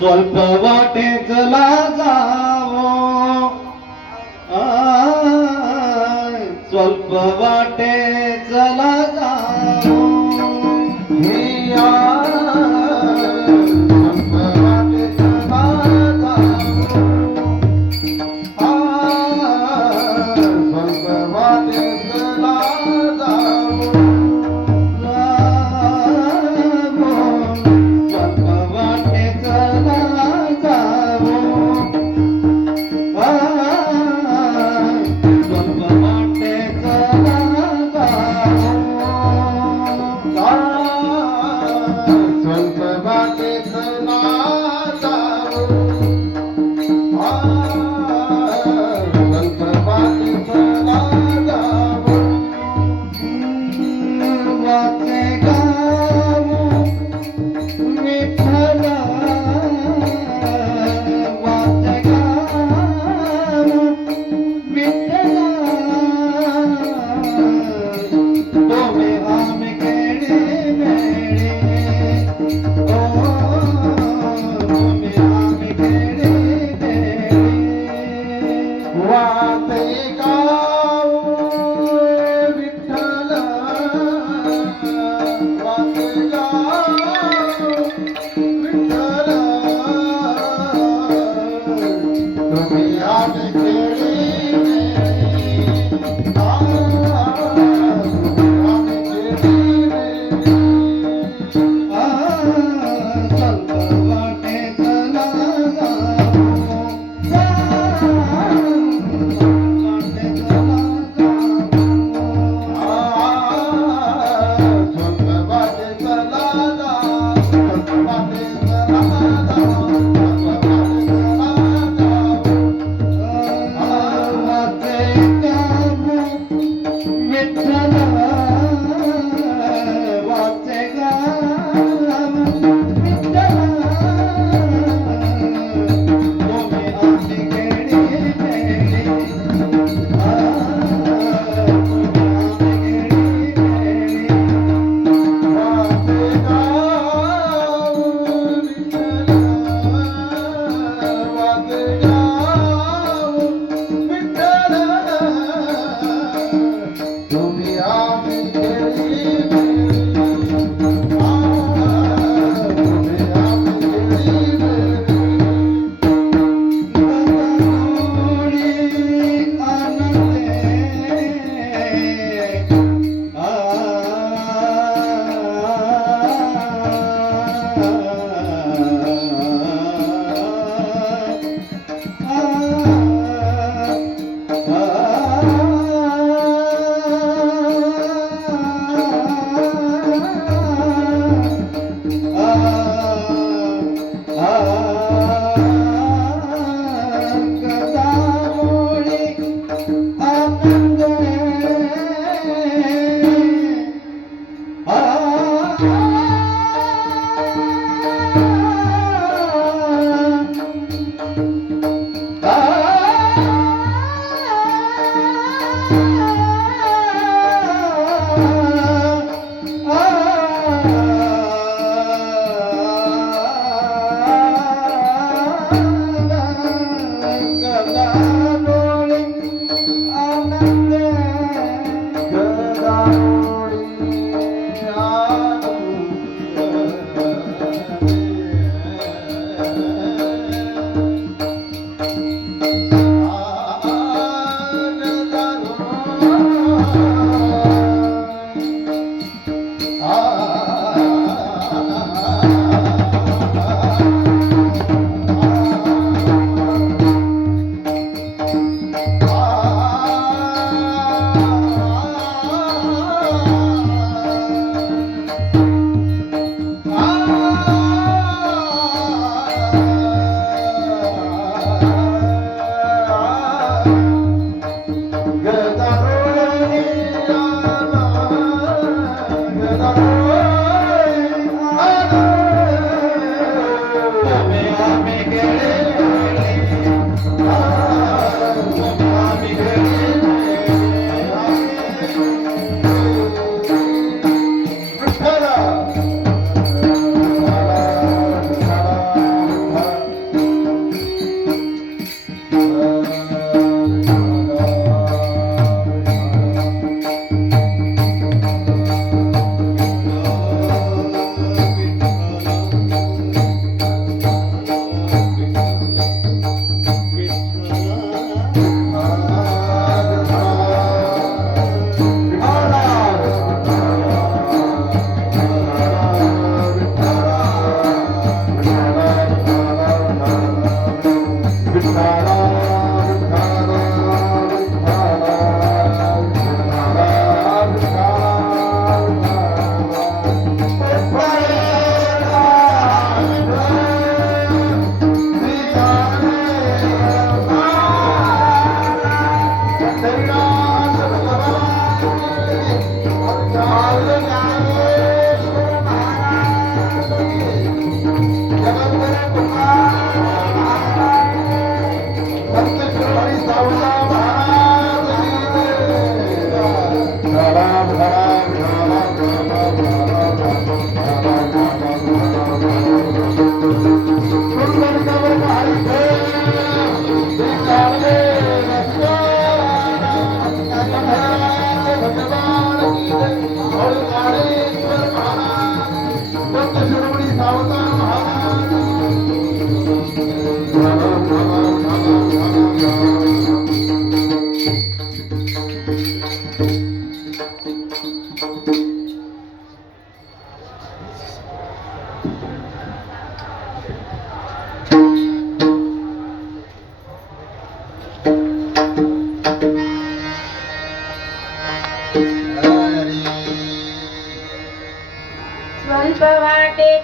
स्वल्प वाटे चला जावो, स्वल्प वाटे चला जावो,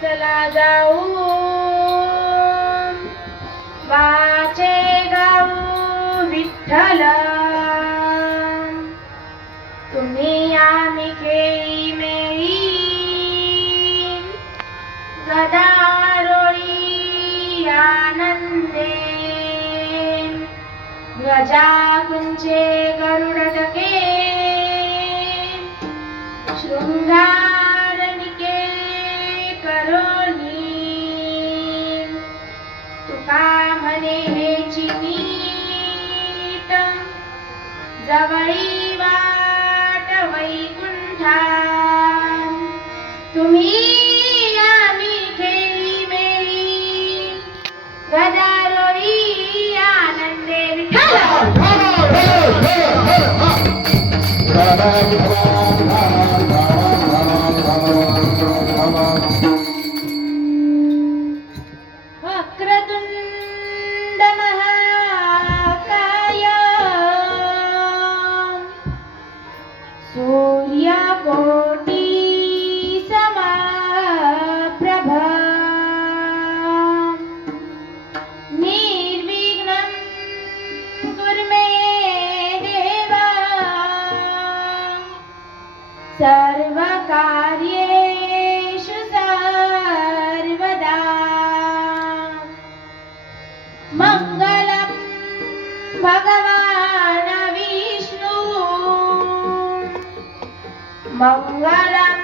चला जाऊ वाचे गाऊ विठ्ठल तुम्ही आम्ही खेळी मेळी गदारोळी आनंदे ध्वजा कुंचे गरुड डके शृंगारनिके करोनी तुका म्हणे हेची नीट जवळी वाट वैकुंठा तुम्ही आम्ही खेळी मेळी गदारोळी आनंदे वक्रतुंड महाकाय सूर्यकोटि समप्रभ निर्विघ्नं कुरु मे देव सर्वकार्येषु सर्वदा मंगलम भगवान विष्णु मंगलम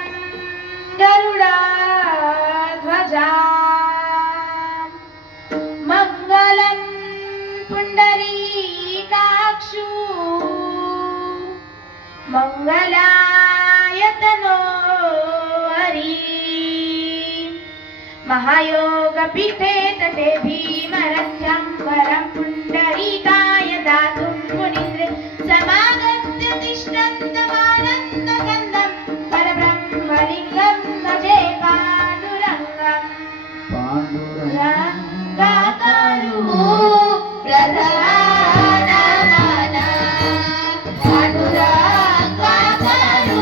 गरुडध्वजा मंगलम पुंडरीकाक्षु मंगलायतनो हरी महायोग पीठे तटे भीमरथ्यं वरं पुंडरीकाय दातुं मुनीन्द्र समागत्य तिष्ठन्तमानन्दकन्दं परब्रह्मलिङ्गं भजे पाण्डुरङ्गं पाण्डुरङ्गाकारु प्रधानमना पाण्डुरङ्गाकारु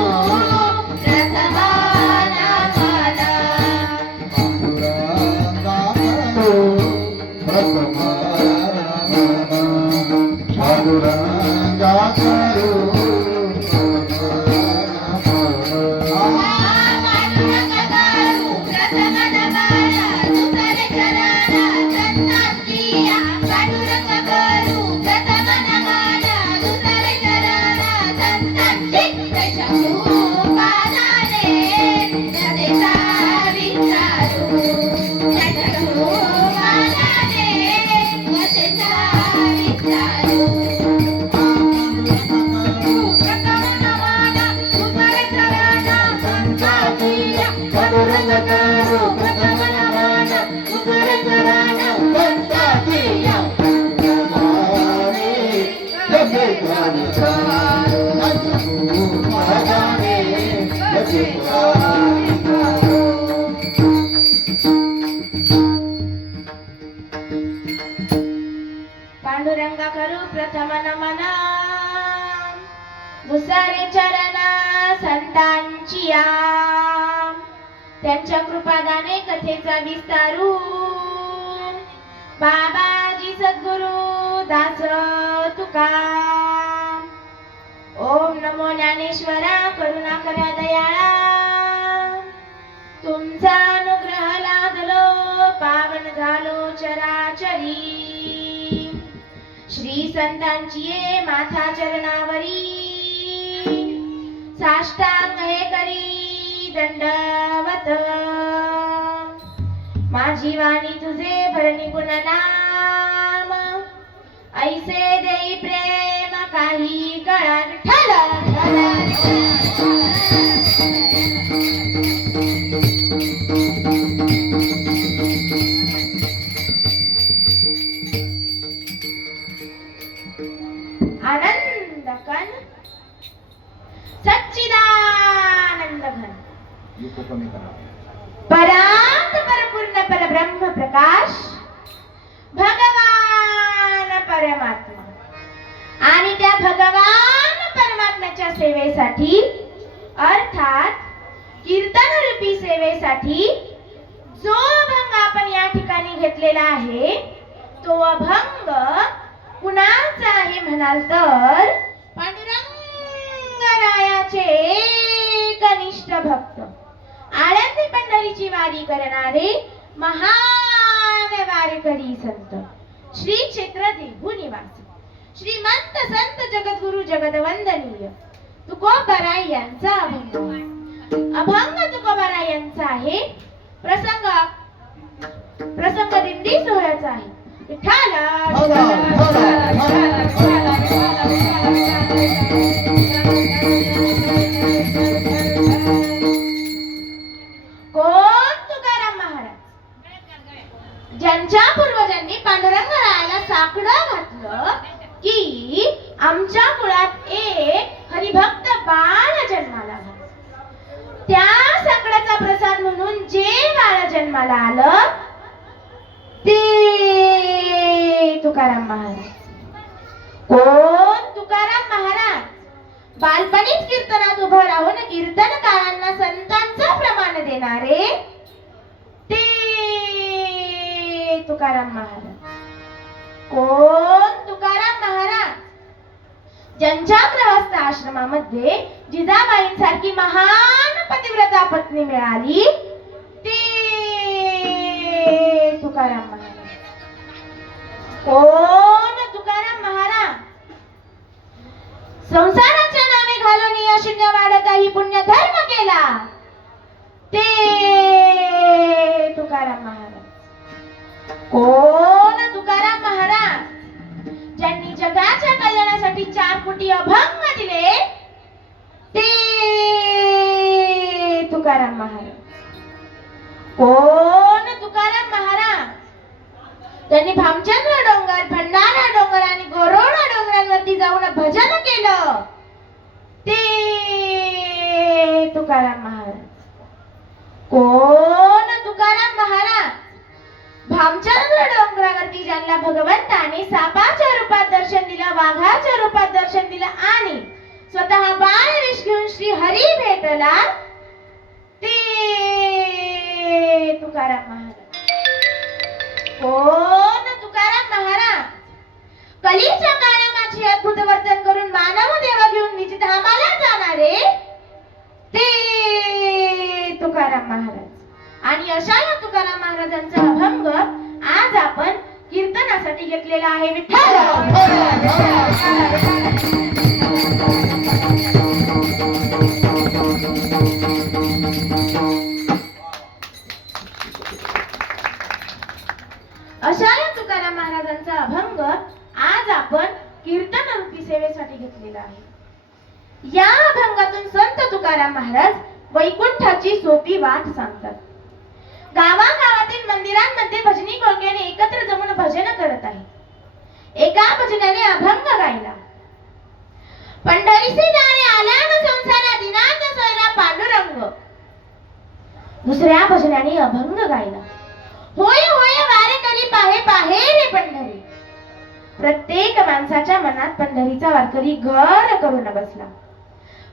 पांडुरंगा करू प्रथम नमन दुसरे चरण संतांची या त्यांच्या कृपादाने कथेचा विस्तारू बाबाजी सद्गुरु दास तुका ओम नमो ज्ञानेश्वरा करुणा करा दयाळा तुमचा अनुग्रह लादलो पावन झालो चराचरी श्री संतांची ये माथा चरणावरी साष्टांग हे करी दंडवत माझी वाणी तुझे भरणी गुणनाम ऐसे देई प्रेम काही कळा विठ्ठल आनंद कण सच्चिदानंद घन परांत परपूर्ण परब्रह्म प्रकाश भगवान परमात्मा आणि त्या भगवान परमात्म्याच्या सेवेसाठी अर्थात कीर्तन रूपी सेवेसाठी आहे तो अभंग कुणाचा आहे म्हणाल तर पांडुरंगरायाचे कनिष्ठ भक्त आळंदी पंढरीची वारी करणारे महान वारकरी संत श्री क्षेत्र देहू निवासी श्रीमंत संत जगद्गुरु जगदवंदनीय तुकोबाराय यांचा अभंग तुकोबाराय यांचा आहे. प्रसंग दिंडी सोहळ्याचा आहे. विठ्ठला कोण तुकाराम महाराज ज्यांच्या पूर्वजांनी पांडुरंगरायाला साकडं घातलं की आमच्या कुळात एक हरिभक्त बाळ जन्माला आला. त्या साकडाचा प्रसाद म्हणून जे बाळ जन्माला आलं ते तुकाराम महाराज. कोण तुकाराम महाराज बालपणीच कीर्तनात उभं राहून कीर्तनकारांना संतांचं प्रमाण देणारे ते तुकाराम महाराज. कोण तुकाराम महाराज ज्यांच्या गृहस्थ आश्रमामध्ये जिजाबाईंसारखी महान पतिव्रता पत्नी मिळाली ते तुकाराम महाराज. कोण तुकाराम महाराज संसाराच्या नावे घालून या शून्य वाढताही पुण्य धर्म केला ते तुकाराम महाराज. कोण तुकाराम महाराज ज्यांनी जगाच्या कल्याणासाठी 4 कोटी अभंग दिले ते तुकाराम महाराज. कोण तुकाराम महाराज त्यांनी भामचंद्र डोंगर भंडारा डोंगर आणि गोरोडा डोंगरांवरती जाऊन भजन केलं ते तुकाराम महाराज. कोण तुकाराम महाराज भामचंद्र डोंगरावरती ज्यांना भगवंताने सापाच्या रूपात दर्शन दिलं वाघाच्या रूपात दर्शन दिलं आणि स्वतः बाळ वेश घेऊन श्री हरी भेटला ते तुकाराम महाराज. कोण तुकाराम महाराज कलीच्या काळामाची अद्भुत वर्तन करून मानव देव घेऊन निज धामाला जाणारे ते तुकाराम महाराज. आणि अशा या तुकाराम महाराजांचा अभंग आज आपण कीर्तनासाठी घेतलेला आहे. विठ्ठल अशा या तुकाराम महाराजांचा अभंग आज आपण कीर्तन रूपी सेवेसाठी घेतलेला आहे. या अभंगातून संत तुकाराम महाराज वैकुंठाची सोपी वाट सांगतात. गावागावातील मंदिरांमध्ये भजनी कोळक्याने एकत्र जमून भजन करत आहे. एका भजनाने अभंग गायला. पंढरीसे जाणे आला न संसारा दिनाचा सोयरा पांडुरंग. दुसऱ्या भजनाने अभंग गायला. होय होय वारकरी पाहे पाहे रे पंढरी. प्रत्येक माणसाच्या मनात पंढरीचा वारकरी घर करून बसला.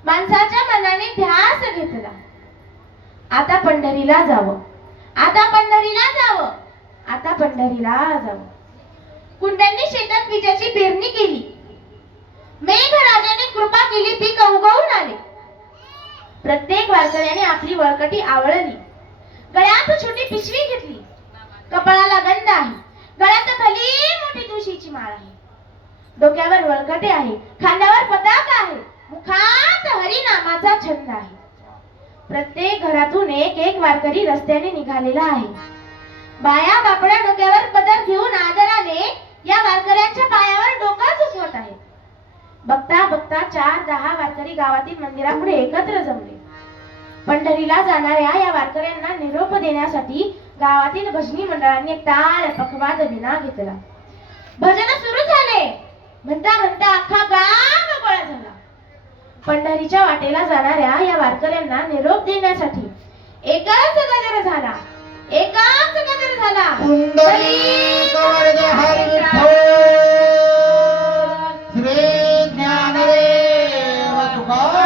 माणसाच्या मनाने ध्यास घेतला. आता पंढरीला जावं, आता पंढरीला जावं, आता पंढरीला जावं. कुंड्यांनी शेतात बीजाची पेरणी केली. मेघराजाने कृपा केली, पीक उगवून आले. प्रत्येक वारकऱ्याने आपली वळकटी आवळली. गळ्यात छोटी पिशवी घेतली. कपाळाला गंध आहे. गळ्यात भली मोठी तुळशीची माळ आहे. डोक्यावर वळकटे आहे. खांद्यावर पताका आहे. मुखात हरिनामाचा छंद आहे. प्रत्येक घरातून एक एक वारकरी रस्त्याने निघालेला आहे. बाया बापड्या डोक्यावर पदर घेऊन आदराने या वारकऱ्यांच्या पायावर डोकं झुकवत आहेत. बघता बघता 4-10 वारकरी गावातील मंदिरापुढे एकत्र जमले. पंढरीला जाणाऱ्या या वारकऱ्यांना निरोप देण्यासाठी गावातील भजनी मंडळांनी टाळ पखवाद विना घेतला. भजन सुरू झाले. म्हणता म्हणता अख्खा गाव गोळा झाला. पंढरीच्या वाटेला जाणाऱ्या या वारकऱ्यांना निरोप देण्यासाठी एकच गजर झाला. एकाच गजर झाला. कुंडली गौरव हरी विठ्ठल श्री ज्ञानदेव तुकाराम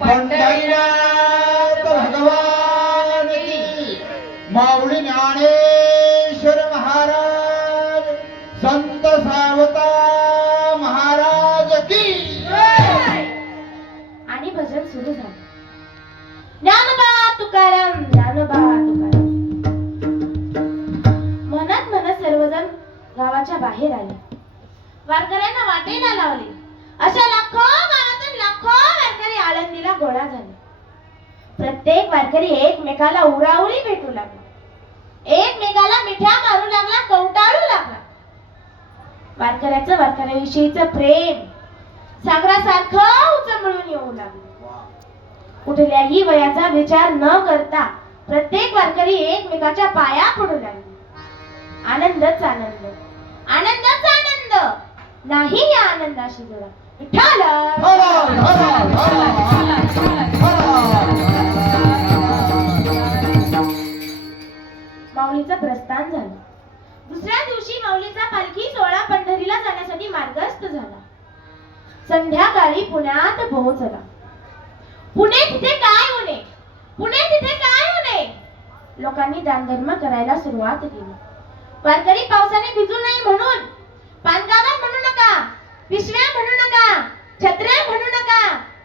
पंढरीनाथ भगवान की माऊली ज्ञानेश्वर महाराज संत सावता महाराज की आणि भजन सुरू झालं. ज्ञानोबा तुकाराम, ज्ञानोबा तुकाराम म्हणत म्हणत सर्वजण गावाच्या बाहेर आले. वारकऱ्यांना वाटेला लावले. अशा लाखो गावातून लाखो वारकरी आळंदीला गोळा झाले. प्रत्येक वारकरी एकमेकाला उराउरी भेटू लागला. एकमेकाला मिठ्या मारू लागला, कवटाळू लागला. वारकऱ्याचं वारकऱ्याविषयीचं प्रेम सागरासारखं उचंबळून येऊ लागलं. कुठल्याही वयाचा विचार न करता प्रत्येक वारकरी एकमेकाच्या पाया पडू लागले. आनंदच आनंद, आनंदच आनंद. नाही या आनंदाशी जोडा विठ्ठल. माऊलीचं प्रस्थान झालं. दुसऱ्या दिवशी माऊलीचा पालखी सोहळा पंढरीला जाण्यासाठी मार्गस्थ झाला. संध्याकाळी पुण्यात पोहोचला. पुणे तिथे काय होणे, पुणे तिथे काय होणे. लोकांनी दानधर्म करायला सुरुवात केली. वारकरी पावसाने भिजू नये म्हणून पानगावा म्हणू नका, पिशव्या म्हणू नका, छत्र्या म्हणू नका,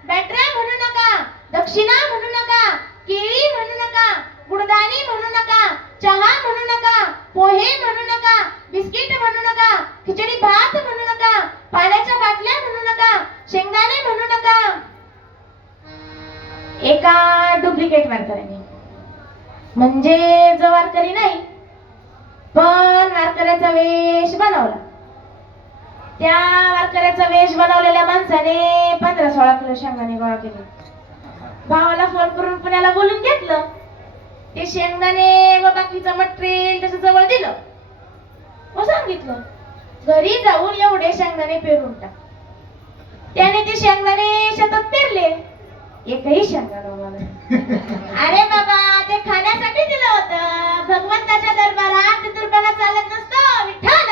बॅटऱ्या म्हणू नका, दक्षिणा म्हणू नका, केळी म्हणू नका, गुडदाणी म्हणू नका, चहा म्हणू नका, पोहे म्हणू नका, बिस्किट म्हणू नका, खिचडी भात म्हणू नका, पाण्याच्या बाटल्या म्हणू नका, शेंगदाणे म्हणू नका. एका डुप्लिकेट वारकऱ्याने, म्हणजे जो वारकरी नाही पण वारकऱ्याचा वेश बनवला. त्या वारकऱ्याचा वेश बनवलेल्या माणसाने 15-16 किलो शेंगदाणे गोळा केले. भावाला फोन करून पुण्याला बोलून घेतलं. ते शेंगदाणे व बाकीचं मटेरियल त्याच्या जवळ दिलं व सांगितलं घरी जाऊन एवढे शेंगदाणे पेरून टाक. त्याने ते शेंगदाणे शेतात पेरले. एकही शेंगदाणा मला. अरे बाबा, ते खाण्यासाठी दिलं होतं. भगवंताच्या दरबारात चतुर्पणा चालत नसतो विठ्ठल.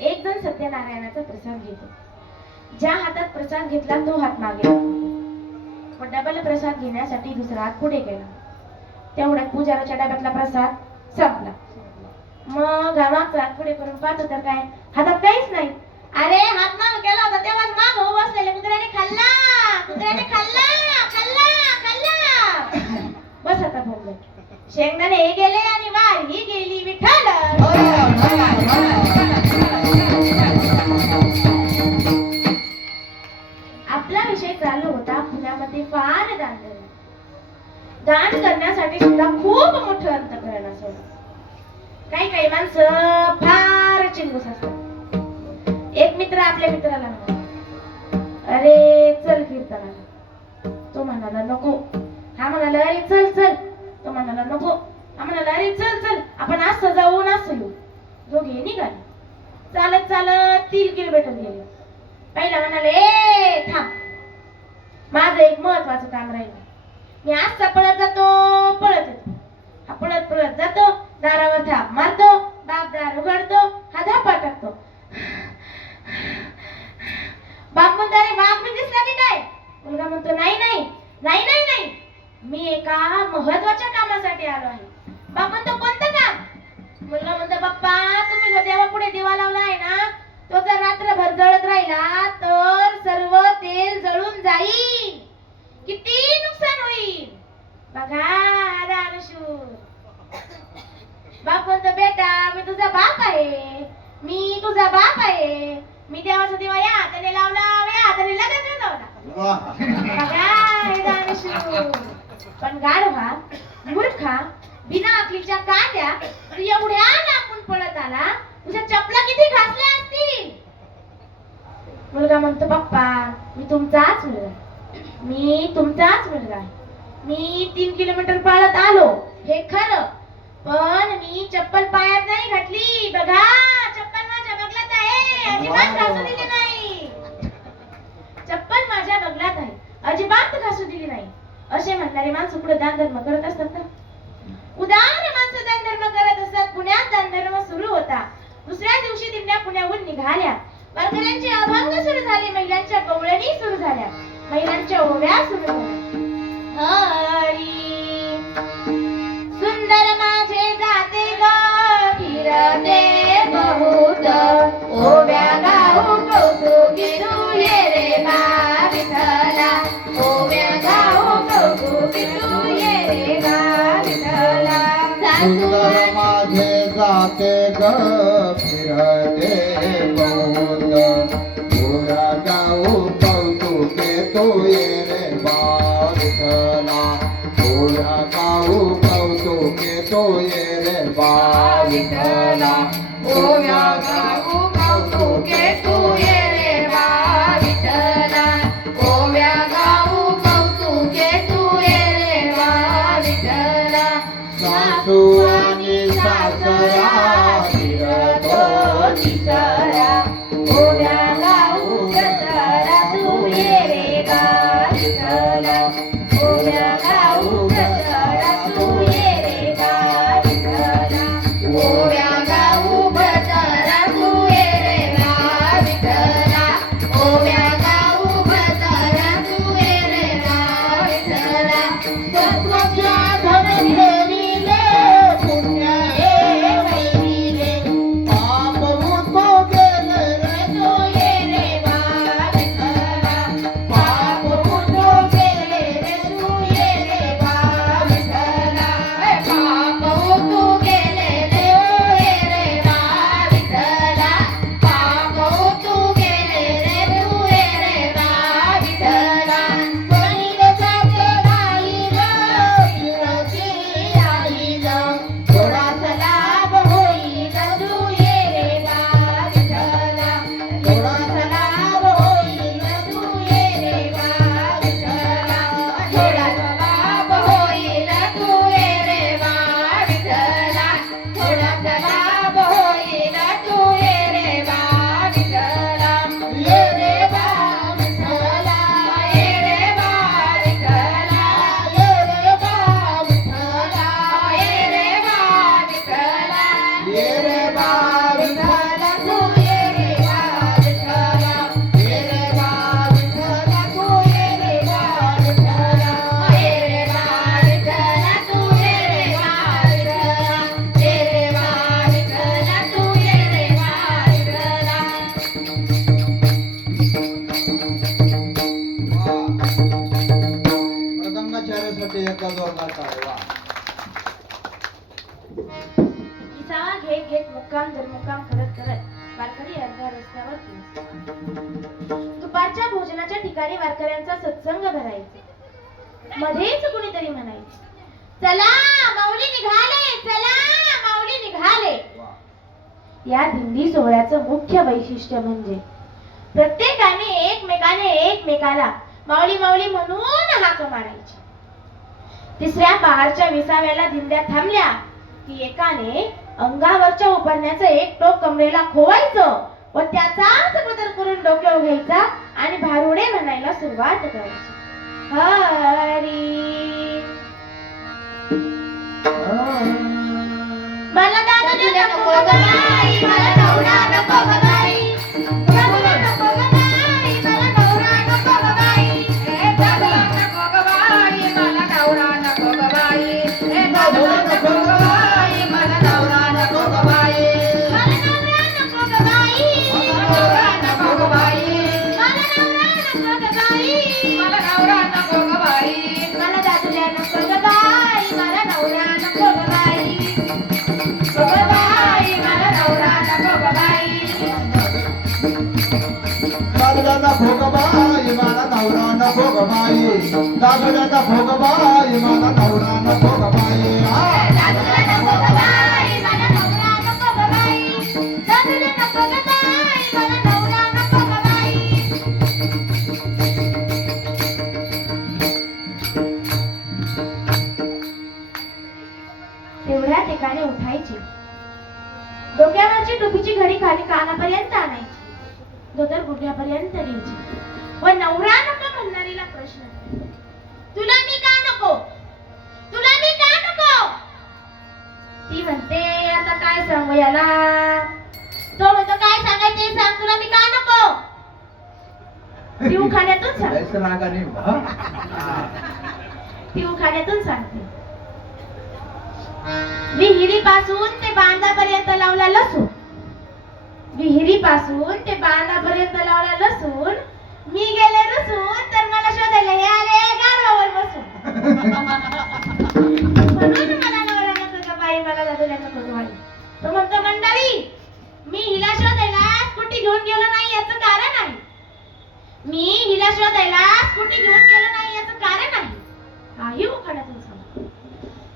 एक जण सत्यनारायणाचा प्रसाद घेतो. ज्या हातात प्रसाद घेतला तो हात मागे पण डबल प्रसाद घेण्यासाठी दुसरा हात पुढे गेला. तेवढ्यात पुजाराच्या डब्यातला प्रसाद संपला. मग मागचा हात पुढे करून पाहतो तर काय हातात काहीच नाही. अरे हात माग केला होता तेव्हाच माग उभं असलेल्या कुत्र्याने खाल्ला, कुत्र्याने खाल्ला, खाल्ला, खाल्ला. बस आता भोगलं. शेंगदाणे हे गेले आणि वार ही गेली विठ्ठल. आपला विषय चालू होता पुण्यामध्ये फार दान करण्यासाठी सुद्धा खूप मोठं अंतःकरण असतं. काही काही माणसं फार चिंगूस असतात. एक मित्र आपल्या मित्राला म्हणाला, अरे चल कीर्तनाला. तो म्हणाला नको. हा म्हणाला अरे चल चल. तो म्हणाला नको. हा म्हणाला अरे चल चल आपण असं जाऊ असं येऊ. दोघे निघाले. चालत चालत 3 किलोमीटर गेले. पहिला म्हणाले ए थांब, माझं एक महत्वाचं काम राहिलं. मी असं पळत जातो पळत येतो. हा पळत पळत जातो, दारावर थाप मारतो, बाप दार उघडतो, हा धापा टाकतो. बाप म्हणतो अरे बाप मी दिसला की काय. मुलगा म्हणतो नाही नाही नाही नाही नाही, मी एका महत्वाच्या कामासाठी आलो आहे. बाप म्हणतो कोणतं काम. मुलगा म्हणतो बाप्पा तुम्ही जो देवापुढे दिवा लावला आहे ना तो जर रात्रभर जळत राहिला तर सर्व तेल जळून जाईल. किती नुकसान होईल बघा दानशूर. बाप म्हणतो बेटा मी तुझा बाप आहे, मी तुझा बाप आहे. मी देवाचा दिवा या हाताने लावला, या हाताने लगेच विझवला. बघा हे दानशूर. पण गाढवा मूर्खा बिना अकलीच्या कांद्या तू एवढ्या लांबून पळत आला, तुझ्या चपला किती घासल्या असतील. मुलगा म्हणतो बाप्पा मी तुमचाच मुलगा, मी तुमचाच मुलगा आहे. मी 3 किलोमीटर पळत आलो हे खरं, पण मी चप्पल पायात नाही घातली. बघा चप्पल माझ्या बगलात आहे, अजिबात घासू दिली नाही. चप्पल माझ्या बगलात आहे, अजिबात घासू दिली नाही. असे म्हणणारे माणसं पुढे दानधर्म करत असतात ना. उदार माणसं दानधर्म करत असतात. पुण्यात दानधर्म सुरू होता. दुसऱ्या दिवशी दिंड्या पुण्याहून निघाल्या. वारकऱ्यांचे अभंग सुरू झाले. महिलांचे महिलांच्या गवळणी सुरू झाल्या, महिलांच्या ओव्या सुरू झाल्या. हरी सुंदर माझे जाते ग फिरते बहुत, ओव्या गाऊ कौतुकी तू ये रे बा विठ्ठला, ओव्या गाऊ कौतुकी तू ये रे बा विठ्ठला. सुंदर माझे जाते ग फिरते बहुत, ओव्या गाऊ कौतुके तू ये रे बा विठ्ठला, ओव्या गाऊ कौतुके तू ये रे बा विठ्ठला, ओव्या गाऊ कौतुके तू ये रे बा विठ्ठला, ओव्या गाऊ कौतुके तू ये रे बा विठ्ठला. सासू आणि सासरा फिरतो तिसरा, ओव्या गाऊ कचरा तू ये रे बा विठ्ठला, ओव्या गाऊ कचरा तू ये रे बा विठ्ठला, ओव्या गाऊ कचरा तू ये रे बा विठ्ठला, ओव्या गाऊ कचरा तू ये रे बा विठ्ठला. सत्वाच्या धनलेलीले पुण्य हे वैरीले, पाप उतो गेले रे तू ये रे बा विठ्ठला, पाप उतो गेले रे तू ये रे बा विठ्ठला, पाप उतो गेले रे ये रे बा विठ्ठला, पाप उतो गेले रे तू ये रे बा विठ्ठला. वणीने जाते राहिलं फिरती राहिलं, थोडासा लाभ होईल तू ये रे बा विठ्ठला, थोडासा लाभ होईल तू ये रे बा विठ्ठला, थोडासा लाभ होईल तू ये रे बा विठ्ठला, थोडासा लाभ होईल तू ये रे बा विठ्ठला. ये रे बा विठ्ठला, ये रे बा विठ्ठला, ये रे बा विठ्ठला, ये रे बा विठ्ठला, ये रे बा विठ्ठला तू ये रे बा विठ्ठला, ये रे बा विठ्ठला तू ये रे बा विठ्ठला, ये रे बा विठ्ठला तू ये रे बा विठ्ठला, ये रे बा विठ्ठला तू ये रे बा विठ्ठला. मृदंगाचार्यासाठी एका जोरदार टाळ्या. विसावा घेत घेत मुक्काम धर्मुक्काम करत करत वारकरी अर्ध्या रस्त्यावर पोहोचले. दुपारच्या भोजनाच्या ठिकाणी वारकऱ्यांचा सत्संग भरायचा. मध्येच कुणीतरी म्हणायचे, चला माऊली निघाले, चला माऊली निघाले. या दिंडी सोहळ्याचं मुख्य वैशिष्ट्य म्हणजे प्रत्येकाने एकमेकाला माऊली माऊली म्हणून हाक मारायची. तिसऱ्या पहाडच्या विसाव्याला दिंड्या थांबल्या की एकाने अंगावरच्या उपरण्याचं एक टोक कमरेला खोवायचं व त्याचाच बदल करून डोक्यावर घ्यायचा आणि भारुडे म्हणायला सुरुवात करायची. हरी मला दादा नको ग बाई, मला नवरा नको ग बाई, मला नको ग बाई, मला नवरा नको ग बाई, हे बाबा नको ग बाई, मला नवरा नको ग बाई, हे बाबा नको ग बाई, मला नवरा नको ग बाई, मला नवरा नको ग बाई, मला नवरा नको ग बाई, मला नवरा नको ग बाई, मला नवरा नको ग बाई, मला दादुल्या नको ग बाई, मला नवरा नको ग बाई, नको ग बाई, मला नवरा नको ग बाई. दादुड्यांना भोगबाई मला नवरा नको ग बाई, दादुड्यांना भोगबाई मला नवरा नको ग बाई. दादुला नको ग बाई, मला नवरा नको ग बाई, दादुला नको ग बाई, मला नवरा नको ग बाई. तेवढ्या ठिकाणी उठायची, डोक्यावरची टोपीची घडी खाली कानापर्यंत आणायची, धोतर गुडघ्यापर्यंत घ्यायची व नवरा नको म्हणणारीला प्रश्न, तुला मी का नको, तुला मी का नको. ती म्हणते आता काय सांगू याला, तो म्हणतो काय सांगायचे सांग, तुला मी का नको. ती उखाण्यातून सांग, जायचं रागा नाही बा. ती उखाण्यातून सांगते. विहिरीपासून ते बांधापर्यंत लावला लसूण, विहिरीपासून ते बांधापर्यंत लावला लसूण, मी गेले रुसून तर मला शोधायला हे आले गाढवावर बसून. म्हणून मला नवरा नको का बाई, मला दादूला नको का बाई. तो म्हणतो मंडळी, मी हिला शोधायला स्कूटी घेऊन गेलो नाही याचं कारण आहे, मी हिला शोधायला स्कूटी घेऊन गेलो नाही याचं कारण आहे. हाही उखाण्यातून सांगतो.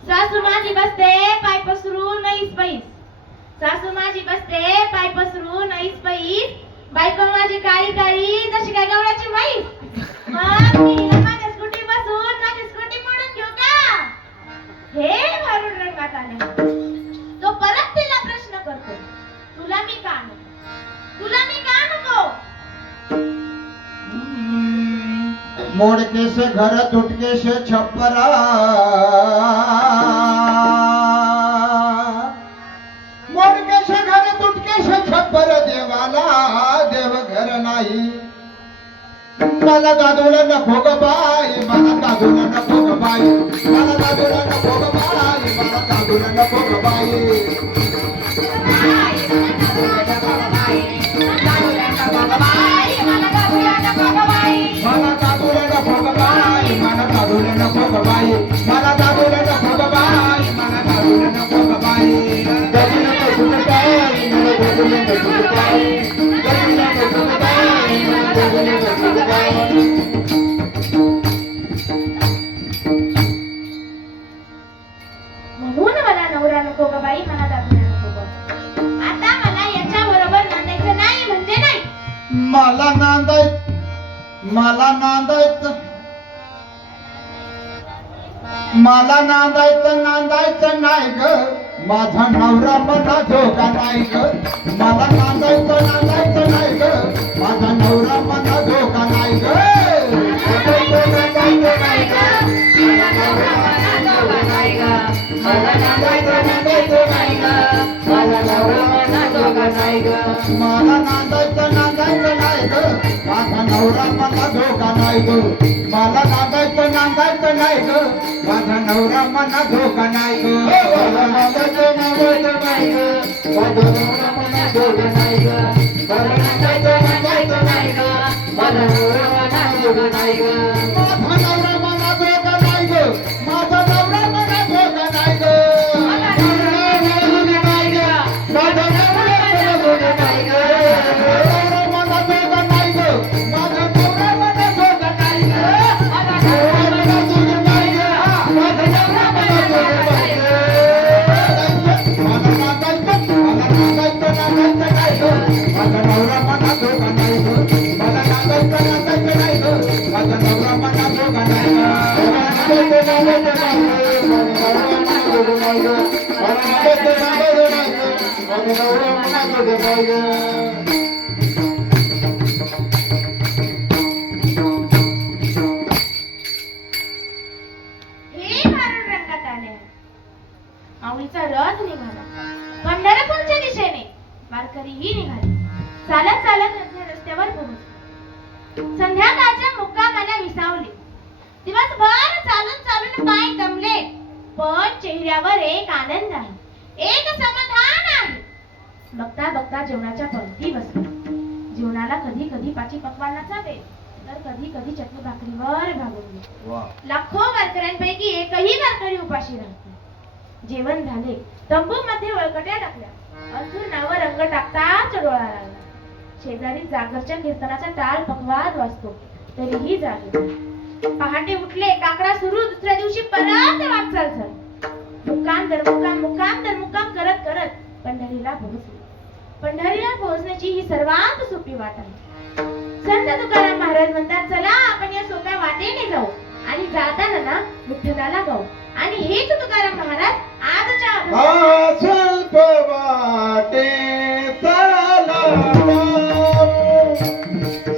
सासू माझी बसते पाय पसरून ऐस पैस, सासू माझी बसते पाय पसरून ऐस पैस, बायको माझी काळी काळी जशी काय गवळ्याची म्हैस. मग मी हिला माझ्या स्कूटी बसून माझी स्कूटी म्हणून घेऊ का? हे भरून रंगात आले. तो परत तिला प्रश्न करतो, तुला मी का नको, तुला मी का नको? मोडके से घर तुटके से छप्परा, मोडके से घर तुटके से छप्पर, देवाला देव घर नाही. मला दादूला नको ग बाई, मला दादूला नको ग बाई, मला दादूला नको ग बाई, मला दादूला नको ग बाई. मला दादूला नको ग बाई, मला दादूला नको ग बाई, मला दादूला नको ग बाई, मला दादूला नको ग बाई. दादूला नको ग बाई, मला दादूला नको ग बाई, दादूला नको ग बाई, मला दादूला नको ग बाई. म्हणून मला नवरा नको ग बाई, मला दादूला नको ग. आता मला याच्या बरोबर नांदायचं नाही म्हणजे नाही. मला नांदायचं, मला नांदायचं, मला नांदायचं, नांदायचं नाही ग, माझा नवरा मला धोका नाही ग. मला नांदायचं, नांदायचं नाही ग, माझा नवरा मला धोका नाही ग. नांदायचं, नांदायचं नाही ग, माझा नवरा मला धोका नाही ग. मला नांदायचं, नांदायचं नाही ग, माझा नवरा मला धोका नाही ग. मला नांदायचं, नांदायचं नाही ग, माझा नवरा मला धोका नाही ग. मला नांदायचं, नांदायचं नाही ग, माझा नवरा मला धोका नाही ग. मला नांदायचं, नांदायचं नाही ग, माझा नवरा मला धोका नाही ग. मला नांदायचं, नांदायचं नाही ग, माझा नवरा मला धोका नाही ग. माझा नवरा मला धोका नाही ग, माझा नवरा मला धोका नाही ग. माझा नवरा मला धोका नाही ग, माझा नवरा मला धोका नाही ग. मला धोका नाही ग, माझा नवरा मला धोका नाही ग. माझा नवरा मला धोका नाही ग, माझा नवरा मला धोका नाही ग. मला नांदायचं, मला नांदायचं, नांदायचं नाही ग, माझा नवरा मला धोका नाही ग. मला नांदायचं, नांदायचं नाही ग, माझा नवरा मला धोका नाही ग. मला नांदायचं, नांदायचं नाही ग, माझा नवरा मला धोका नाही ग. मला नांदायचं, नांदायचं नाही ग, माझा नवरा मला धोका नाही ग. हे भरून रंगात आले. माऊलीचा रथ निघाला, पंढरपूरच्या दिशेने वारकरीही निघाले. चालत चालत अर्ध्या रस्त्यावर पोहोचले. संध्याकाळच्या मुक्कामाला विसावले. दिवसभर चालून चालून पाय दमले, पण चेहऱ्यावर एक आनंद आहे, एक समाधान आहे. बघता बघता जेवणाच्या पंक्ती बसल्या. जेवणाला कधी कधी पाची पक्वान्नाचा बेत, तर कधी कधी चटणी भाकरीवर भागवली. लाखो वारकऱ्यांपैकी एकही वारकरी उपाशी राहते. जेवण झाले, तंबू मध्ये वळकट्या टाकल्या. अंथरुणावर रंग टाकताच डोळा लागला. शेजारी जागरच्या कीर्तनाचा टाळ पकवाद वाजतो, तरीही जागे. पहाटे उठले, काकडा सुरू. दुसऱ्या दिवशी परत वाटचाल झाली. मुक्काम दर मुक्काम, मुक्काम दर मुक्काम करत करत पंढरीला पोहोचले. पंढरीला पोहोचण्याची ही सर्वात सोपी वाट आहे. संत तुकाराम महाराज म्हणतात, चला आपण या सोप्या वाटेने जाऊ आणि जाताना ना विठ्ठलाला गाऊ. आणि हेच तुकाराम महाराज आजच्या स्वल्प वाटे चाला,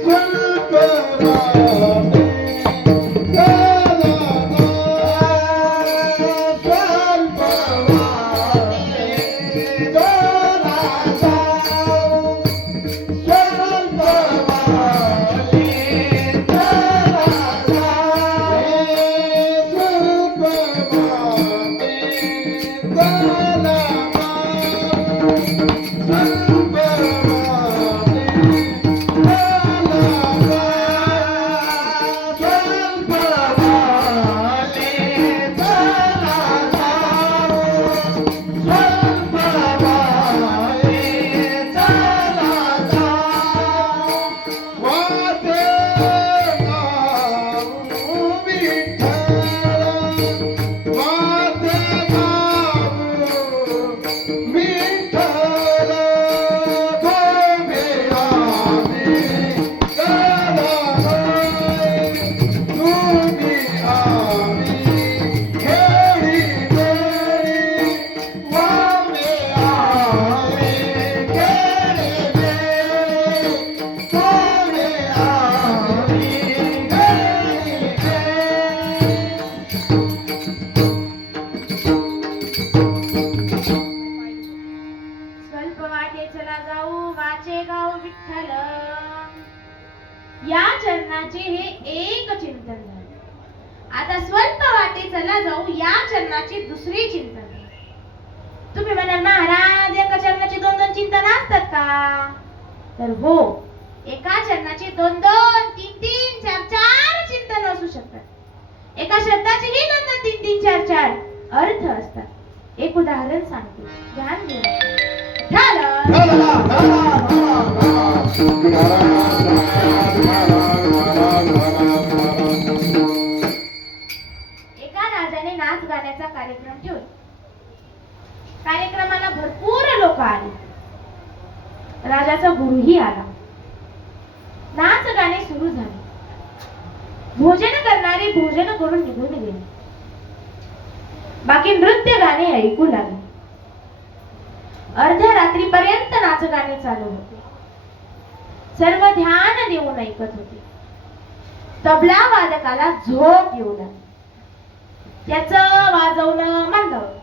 स्वल्प वाटे चाला, स्वल्प वाटे आता स्वल्प वाटे चला जाऊ या चरणाची दुसरी चिंतन. तुम्ही म्हणाल महाराज एका चरणाची दोन दोन चिंतन असतात का? तर हो, एका चरणाची दोन दोन तीन तीन चार चार चिंतन असू शकतात. एका शब्दाचेही दोन दोन तीन तीन चार चार अर्थ असतात. एक उदाहरण सांगते, ध्यान देऊ. एका राजाने नाच गाण्याचा कार्यक्रम ठेवला. कार्यक्रमाला भरपूर लोक आले. राजाचा गुरुही आला. नाच गाणे सुरू झाले. भोजन करणारे भोजन करून निघून गेले. बाकी नृत्य गाणे ऐकू लागले. अर्ध्या रात्रीपर्यंत नाच गाणे चालू होते. सर्व ध्यान देऊन ऐकत होते. तबला वादकाला झोप येऊ लागली. त्याचं वाजवणं मंदावलं.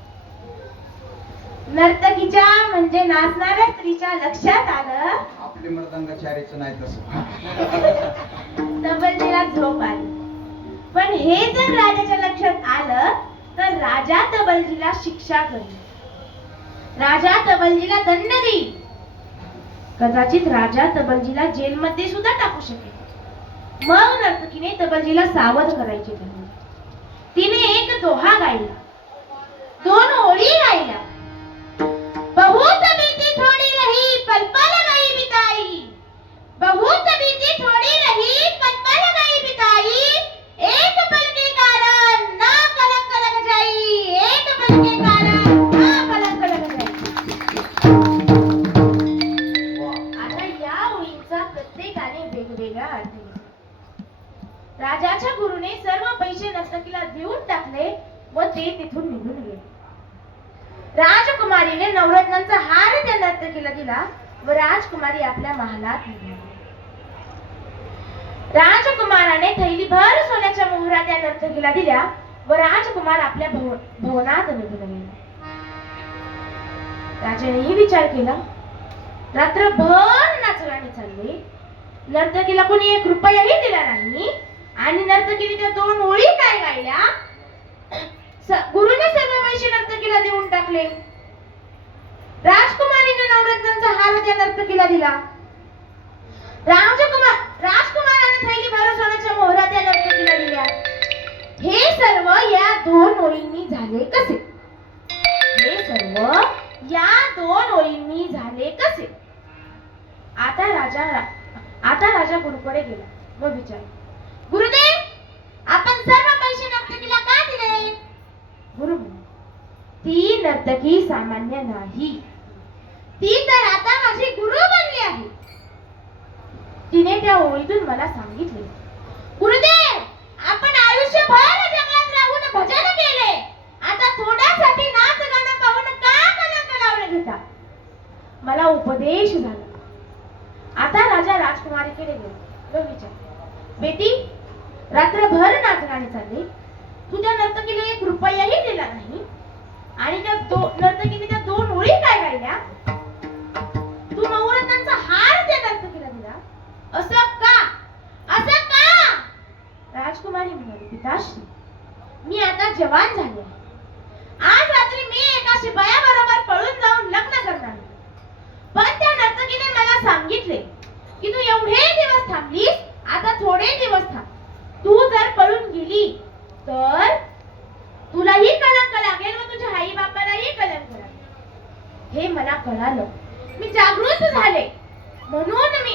नर्तकीच्या म्हणजे नाचणाऱ्या स्त्रीच्या लक्षात आलं आपले मृदंगाचार्याचं नाही तसं. तबलजीला झोप आली. पण हे जर राजाच्या लक्षात आलं तर राजा तबलजीला शिक्षा करेल. राजा तबलजीला दंड देईल. कदाचित राजा तबलजीला जेलमध्ये सुद्धा टाकू शकेल. मग नर्तकीने तबलजीला सावध करायचे ठरवले. तिने एक दोहा गायला. दोन ओळी गायल्या. बहुत बीती थोड़ी रही पल पल गई बिताई. बहुत बीती थोड़ी रही पल पल गई बिताई. एक पल के कारण ना कलंक लग जाई. एक पल के कारण ना कलंक लग जाई. आता या ओळींचा प्रत्येकाने वेगवेगळा अर्थ घेतला. राजाच्या गुरुने सर्व पैसे नर्तकीला देऊन टाकले व ते तिथून निघून गेले. राजकुमारीने नवरत्नांचा हार त्या नर्तकीला दिला व राजकुमारी आपल्या महालात निघाली. राजकुमाराने थैलीभर सोन्याच्या मोहरा त्या नर्तकीला दिल्या व राजकुमार आपल्या भवनात निघून गेला. राजानेही विचार केला. रात्रभर नाचगाणी चालले. नर्तकीला कोणी एक रुपयाही दिला नाही आणि नर्तकीने त्या दोन ओळी काय गायल्या. गुरुने सर्व पैसे नर्तकीला देऊन टाकले. राजकुमारीने नवरत्नांचा हार त्या नर्तकीला दिला. राजकुमाराने थैलीभर सोन्याच्या मोहरा त्या नर्तकीला दिल्या. हे सर्व या दोन ओळींनी झाले कसे? हे सर्व या दोन ओळींनी झाले कसे? आता राजा गुरुकडे गेला व विचारले, गुरुदेव, आपण सर्व पैसे नर्तकीला का दिले? गुरु म्हणाले, ती नर्तकी सामान्य नाही. ती तर आता माझी गुरु बनली आहे. तिने त्या ओळीतून मला सांगितले, गुरुदेव, आपण आयुष्यभर जंगलात राहून भजन केले. आता थोड्यासाठी नाच गाणं पाहून का कलंक लावून घेता? मला उपदेश झाला. आता राजा राजकुमारीकडे गेला व विचारले, बेटी, रात्रभर नाच गाणे चालले. तू त्या नर्तकीला एक रुपयाही दिला नाही आणि त्या नर्तकीने त्या दोन ओळी काय गायल्या? तू नवरत्नांचा हार त्या नर्तकीला दिला. असं का? असं का? राजकुमारी म्हणाली, पिताश्री, मी आता जवान झाले आहे. आज रात्री मी एका शिपायाबरोबर पळून जाऊन लग्न करणार. पण त्या नर्तकीने मला सांगितले की तू एवढे दिवस थांबलीस, आता थोडे दिवस थांब. तू जर पळून गेली तर तुलाही कलंक लागेल व तुझ्या आई बापालाही कलंक लागेल. हे मला कळालं. मी जागृत झाले. म्हणून मी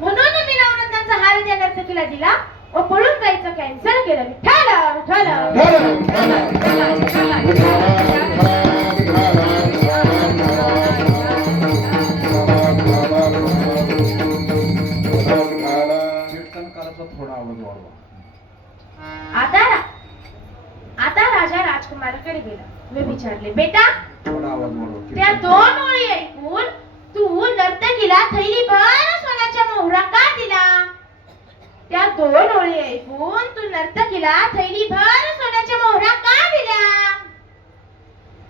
नवरत्नांचा हार त्या नर्तकीला दिला व पळून जायचं कॅन्सल केलं. थोडा आवाज वाढवा. आता राजा राजकुमाराकडे गेला व विचारले, बेटा, थोडा आवाज वाढवा. त्या दोन ओळी ऐकून तू नर्तकीला थैलीभर सोन्याच्या मोहरा का दिला? त्या दोन ओळी ऐकून तू नर्तकीला थैलीभर सोन्याच्या मोहरा का दिल्या?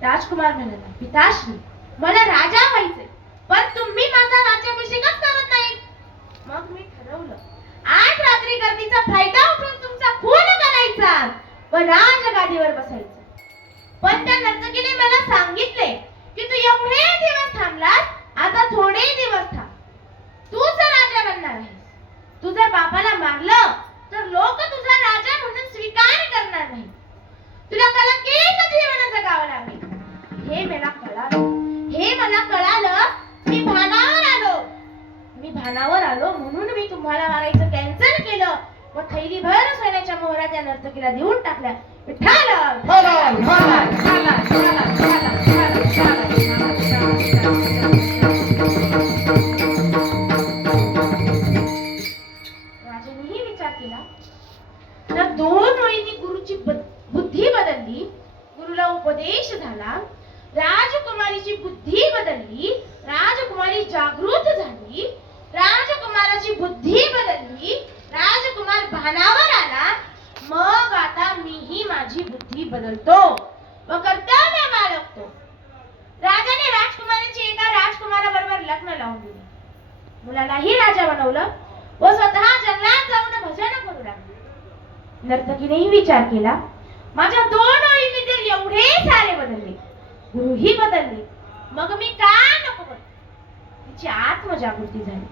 राजकुमार म्हणाला, पिताश्री, मला राजा व्हायचे, पण तुम्ही माझा राज्याभिषेकच करत नाही. मग मी ठरवलं, आज रात्री गर्दीचा फायदा उठवून तुमचा खून करायचा. राजगादीवर बसायचं. पण त्या नर्तकीने मला सांगितले की तू एवढे दिवस थांबलास, आता थोडे दिवस थांब. तूच राजा बनणार आहेस. तू जर बापाला मारलं तर लोक तुझा राजा म्हणून स्वीकार करणार नाही. तुला कलंकित जीवन जगावं लागेल. हे मला कळालं. मी भानावर आलो म्हणून मी तुम्हाला मारायचं कॅन्सल केलं व थैलीभर सोन्याच्या मोहरा त्या नर्तकीला देऊन टाकल्या. विठ्ठल राजानेही विचार केला. तर 2 ओळींनी गुरुची बुद्धी बदलली. गुरुला उपदेश झाला. राजकुमारीची बुद्धी बदलली. राजकुमारी जागृत झाली. राजकुमाराची बुद्धी बदलली. राजकुमार भानावर आला. मग आता मीही माझी बुद्धी बदलतो व कर्तव्य बाळगतो. राजाने राजकुमारीची एका राजकुमाराबरोबर लग्न लावून दिले. मुलालाही राजा बनवलं व स्वतः जंगलात जाऊन भजन करू लागले. नर्तकीनेही विचार केला, माझ्या 2 ओळींनी जर एवढे सारे बदलले, गुरुही बदलले, मग मी का नको बनू? तिची आत्मजागृती झाली.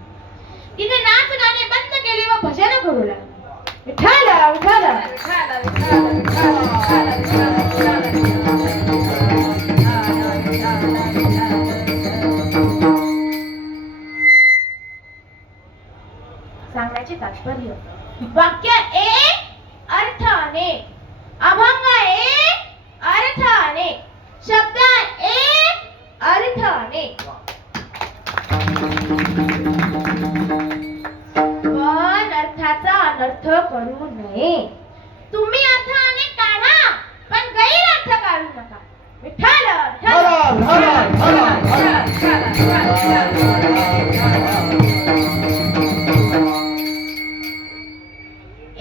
तिने नाच गाणे बंद केले व भजन करू लागले. विठ्ठल विठ्ठल सांगण्याचे तात्पर्य, वाक्य एक, अर्थ अनेक. अभंग एक, अर्थ अनेक. शब्द एक, अर्थ अनेक. पण अर्थाचा अनर्थ करू नये. तुम्ही अर्थ अनेक काढा, पण गैरअर्थ काढू नका. विठ्ठल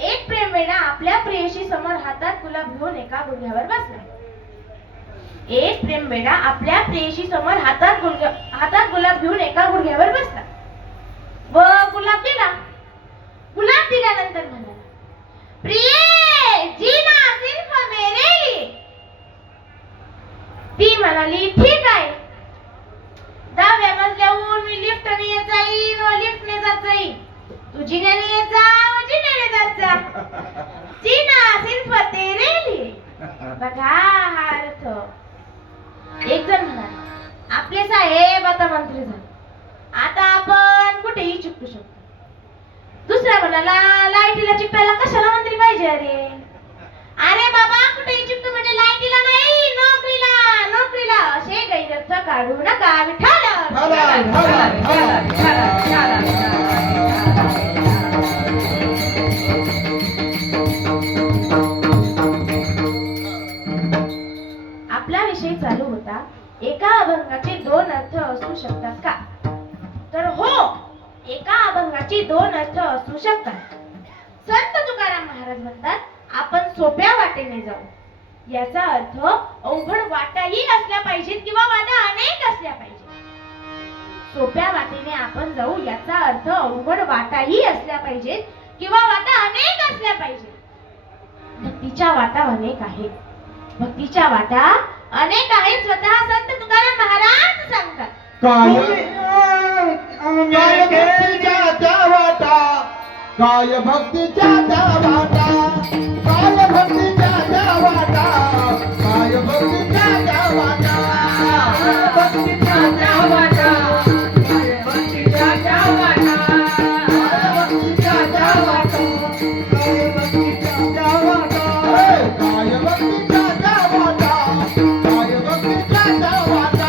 एक प्रेमवेडा आपल्या प्रेयशी समोर हातात गुलाब घेऊन एका गुडघ्यावर बसला. एक प्रेमवेडा आपल्या प्रेयशी समोर हातात गुलाब घेऊन एका गुडघ्यावर बसला व गुलाब दिला. गुलाब दिल्यानंतर म्हणाला, प्रिये जीना सिर्फ मेरे लिए. ती म्हणाली, ठीक आहे, 10व्या मजल्याहून मी लिफ्टने येत जाईन व लिफ्टने जात जाईन. तू जिन्याने येत जा व जिन्याने जात जा. जीना सिर्फ तेरे लिए. बघा हा अर्थ. एक जण म्हणाले, आपले साहेब आता मंत्री झाले, आता आपण कुठेही चिकटू शकतो. दुसरा म्हणाला, लाईटीला चिकटायला कशाला मंत्री पाहिजे? अरे बाबा, कुठेही चिकटू म्हणजे लाईटीला नाही, नोकरीला नोकरीला. असे गैरअर्थ काढू नका. विठ्ठल आपला विषय चालू होता, एका अभंगाचे 2 अर्थ असू शकतात का? तर हो, एका अभंगाचे 2 अर्थ असू शकतात. संत तुकाराम महाराज म्हणतात, आपण सोप्या वाटेने जाऊ. याचा अर्थ अवघड वाटाही असल्या पाहिजेत किंवा वाटा अनेक असल्या पाहिजेत. सोप्या वाटेने आपण जाऊ याचा अर्थ अवघड वाटाही असल्या पाहिजेत किंवा वाटा अनेक असल्या पाहिजेत. भक्तीच्या वाटा अनेक आहेत. भक्तीच्या वाटा अनेक आहेत. स्वतः संत तुकाराम महाराज सांगतात, काय भक्तीच्या त्या वाटा, काय भक्तीच्या त्या वाटा, काय भक्तीच्या त्या वाटा, काय भक्तीच्या त्या वाटा, भक्तीच्या त्या वाटा, काय भक्तीच्या त्या वाटा, काय भक्तीच्या त्या वाटा, काय भक्तीच्या त्या वाटा, काय भक्तीच्या त्या वाटा,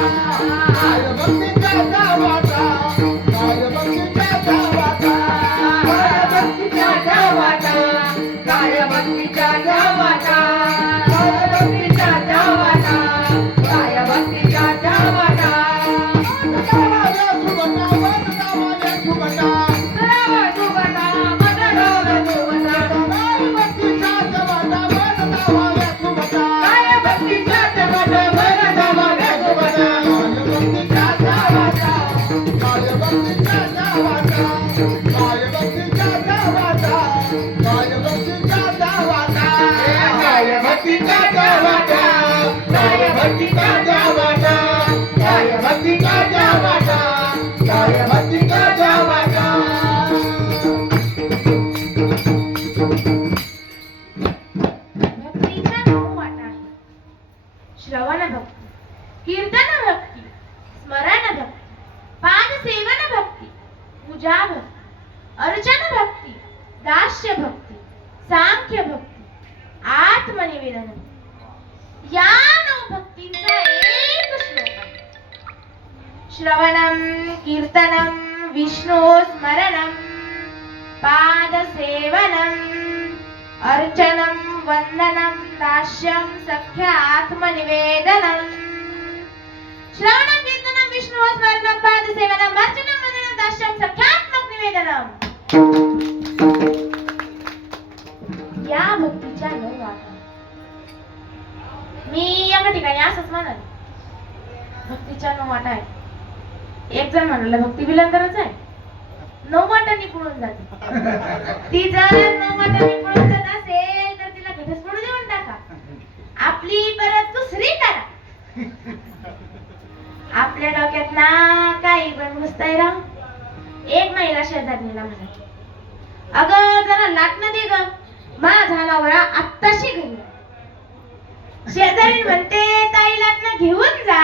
काय भक्तीच्या त्या वाटा, काय भक्तीच्या त्या वाटा, काय भक्तीच्या त्या वाटा, काय भक्तीच्या त्या वाटा, काय भक्तीच्या त्या वाटा, काय भक्तीच्या त्या वाटा, काय भक्तीच्या त्या वाटा. गावाला सुगंधा, गावाला सुगंधा, गावाला सुगंधा, गावाला सुगंधा, काय भक्तीच्या त्या वाटा, गावाला सुगंधा, काय भक्तीच्या त्या वाटा, गावाला सुगंधा, काय भक्तीच्या त्या वाटा, काय भक्तीच्या त्या वाटा, काय भक्तीच्या त्या वाटा, काय भक्तीच्या त्या वाटा. भक्तीचा द्या वाटा, काय भक्तीचा द्या वाटा, काय भक्तीचा द्या वाटा. भक्तीच्या 9 वाटा आहेत. श्रवण भक्ती, कीर्तन भक्ती, स्मरण भक्ती, पादसेवन भक्ती, पूजा भक्ती, अर्चन भक्ती, दास्य भक्ती, सांख्य भक्ती, आत्मनिवेदन भक्ती. या 9 भक्तींचा एक श्लोक आहे. श्रवणम कीर्तनम विष्णू स्मरणम पादसेवनम अर्चनम वंदनम दास्यम सख्य आत्मनिवेदनम. श्रवणम कीर्तनम विष्णु स्मरणम पादसेवनम अर्चनम वंदनम दास्यम सख्य आत्मनिवेदनम. या भक्तीच्या 9 वाटा. मी या ठिकाणी असंच म्हणाले, भक्तीच्या 9 वाटा आहे. एक जण म्हणाला भक्ती विलंदरच आहे, 9 वाटांनी पुढून जाते. ती जर 9 वाटांनी पुढून जात असेल तर तिला घटस्फोट देऊन टाका, आपली परत दुसरी करा. आपल्या डोक्यात ना काही पण घुसताय राव. एक महिला शेजारणीला म्हणाली, अगं जरा लाटणं दे ग, माझा नवरा आत्ताशी घरी आला. शेजारी म्हणते ताई लाटणं घेऊन जा,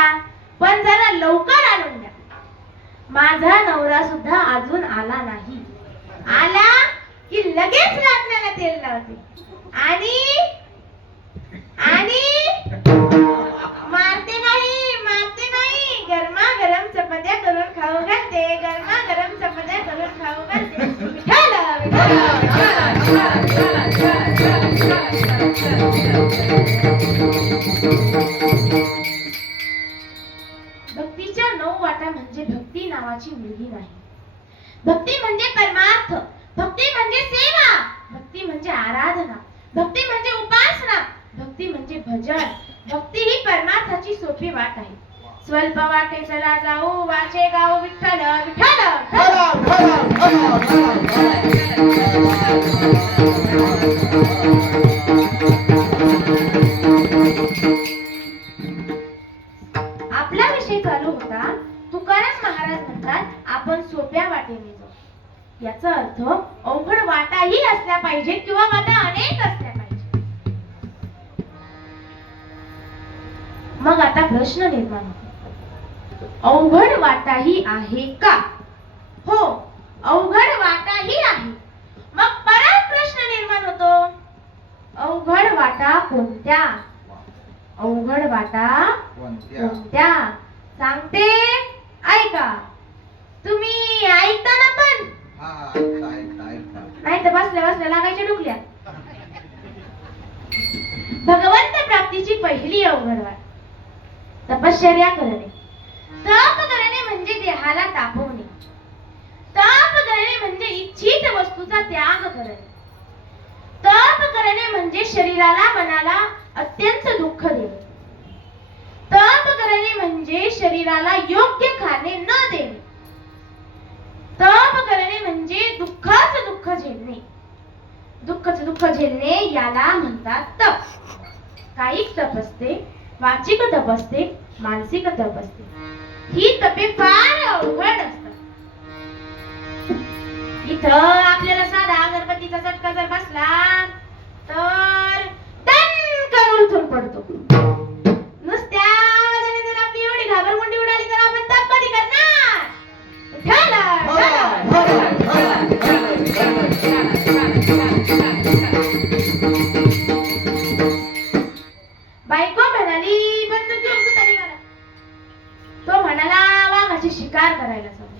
पण जरा लवकर आणून द्या. माझा नवरा सुद्धा अजून आला नाही. आला की लगेच लाटण्याला तेल लावते आणि मारते नाही, गरमागरम चपात्या करून खाऊ घालते, गरमागरम चपात्या करून खाऊ घालते. विठ्ठल, भक्तीच्या 9 वाटा म्हणजे भक्ती नावाची मुलगी नाही. भक्ती म्हणजे परमार्थ, भक्ती म्हणजे सेवा, भक्ती म्हणजे आराधना, भक्ती म्हणजे उपासना, भक्ती म्हणजे भजन. भक्ती ही परमार्थाची सोपी वाट आहे. स्वल्प वाटे चला जाऊ, वाचे गाऊ विठ्ठल विठ्ठल. आपला विषय चालू होता. तुकाराम महाराज म्हणतात आपण सोप्या वाटेने जाऊ. याचा अर्थ अवघड वाटाही असल्या पाहिजेत किंवा वाटा अनेक असल्या पाहिजेत. मग आता प्रश्न निर्माण होतो, अवघड वाटाही आहे का? हो, अवघड वाटाही आहे. मग परत प्रश्न निर्माण होतो, अवघड वाटा कोणत्या? अवघड वाटा कोणत्या? सांगते, ऐका. तुम्ही ऐकता ना पण? नाही तर बसल्या बसल्या लागायच्या डुकल्या. भगवंत प्राप्तीची पहिली अवघड वाट तपश्चर्या करणे. तप करणे म्हणजे देहाला तापवणे. तप करणे म्हणजे इच्छित वस्तूचा त्याग करणे. तप करणे म्हणजे शरीराला मनाला अत्यंत दुःख देणे. तप करणे म्हणजे शरीराला योग्य खाणे न देणे. तप करणे म्हणजे दुःखाचं दुःख झेलणे. दुःखाचं दुःख झेलणे याला म्हणतात तप. कायिक तप असते, वाचिक तप असते, मानसिक तप असते. ही तपे फार अवघड असतात. इथं आपल्याला साधा गणपतीचा चटका जर बसला तर दणकन उलटून पडतो. नुसत्या आवाजाने जर आपली एवढी घाबरमुंडी उडाली तर आपण तप कधी करणार? बायको म्हणाली बंदूक घेऊन कुठे निघाला? तो म्हणाला वाघाची शिकार करायला चाललो.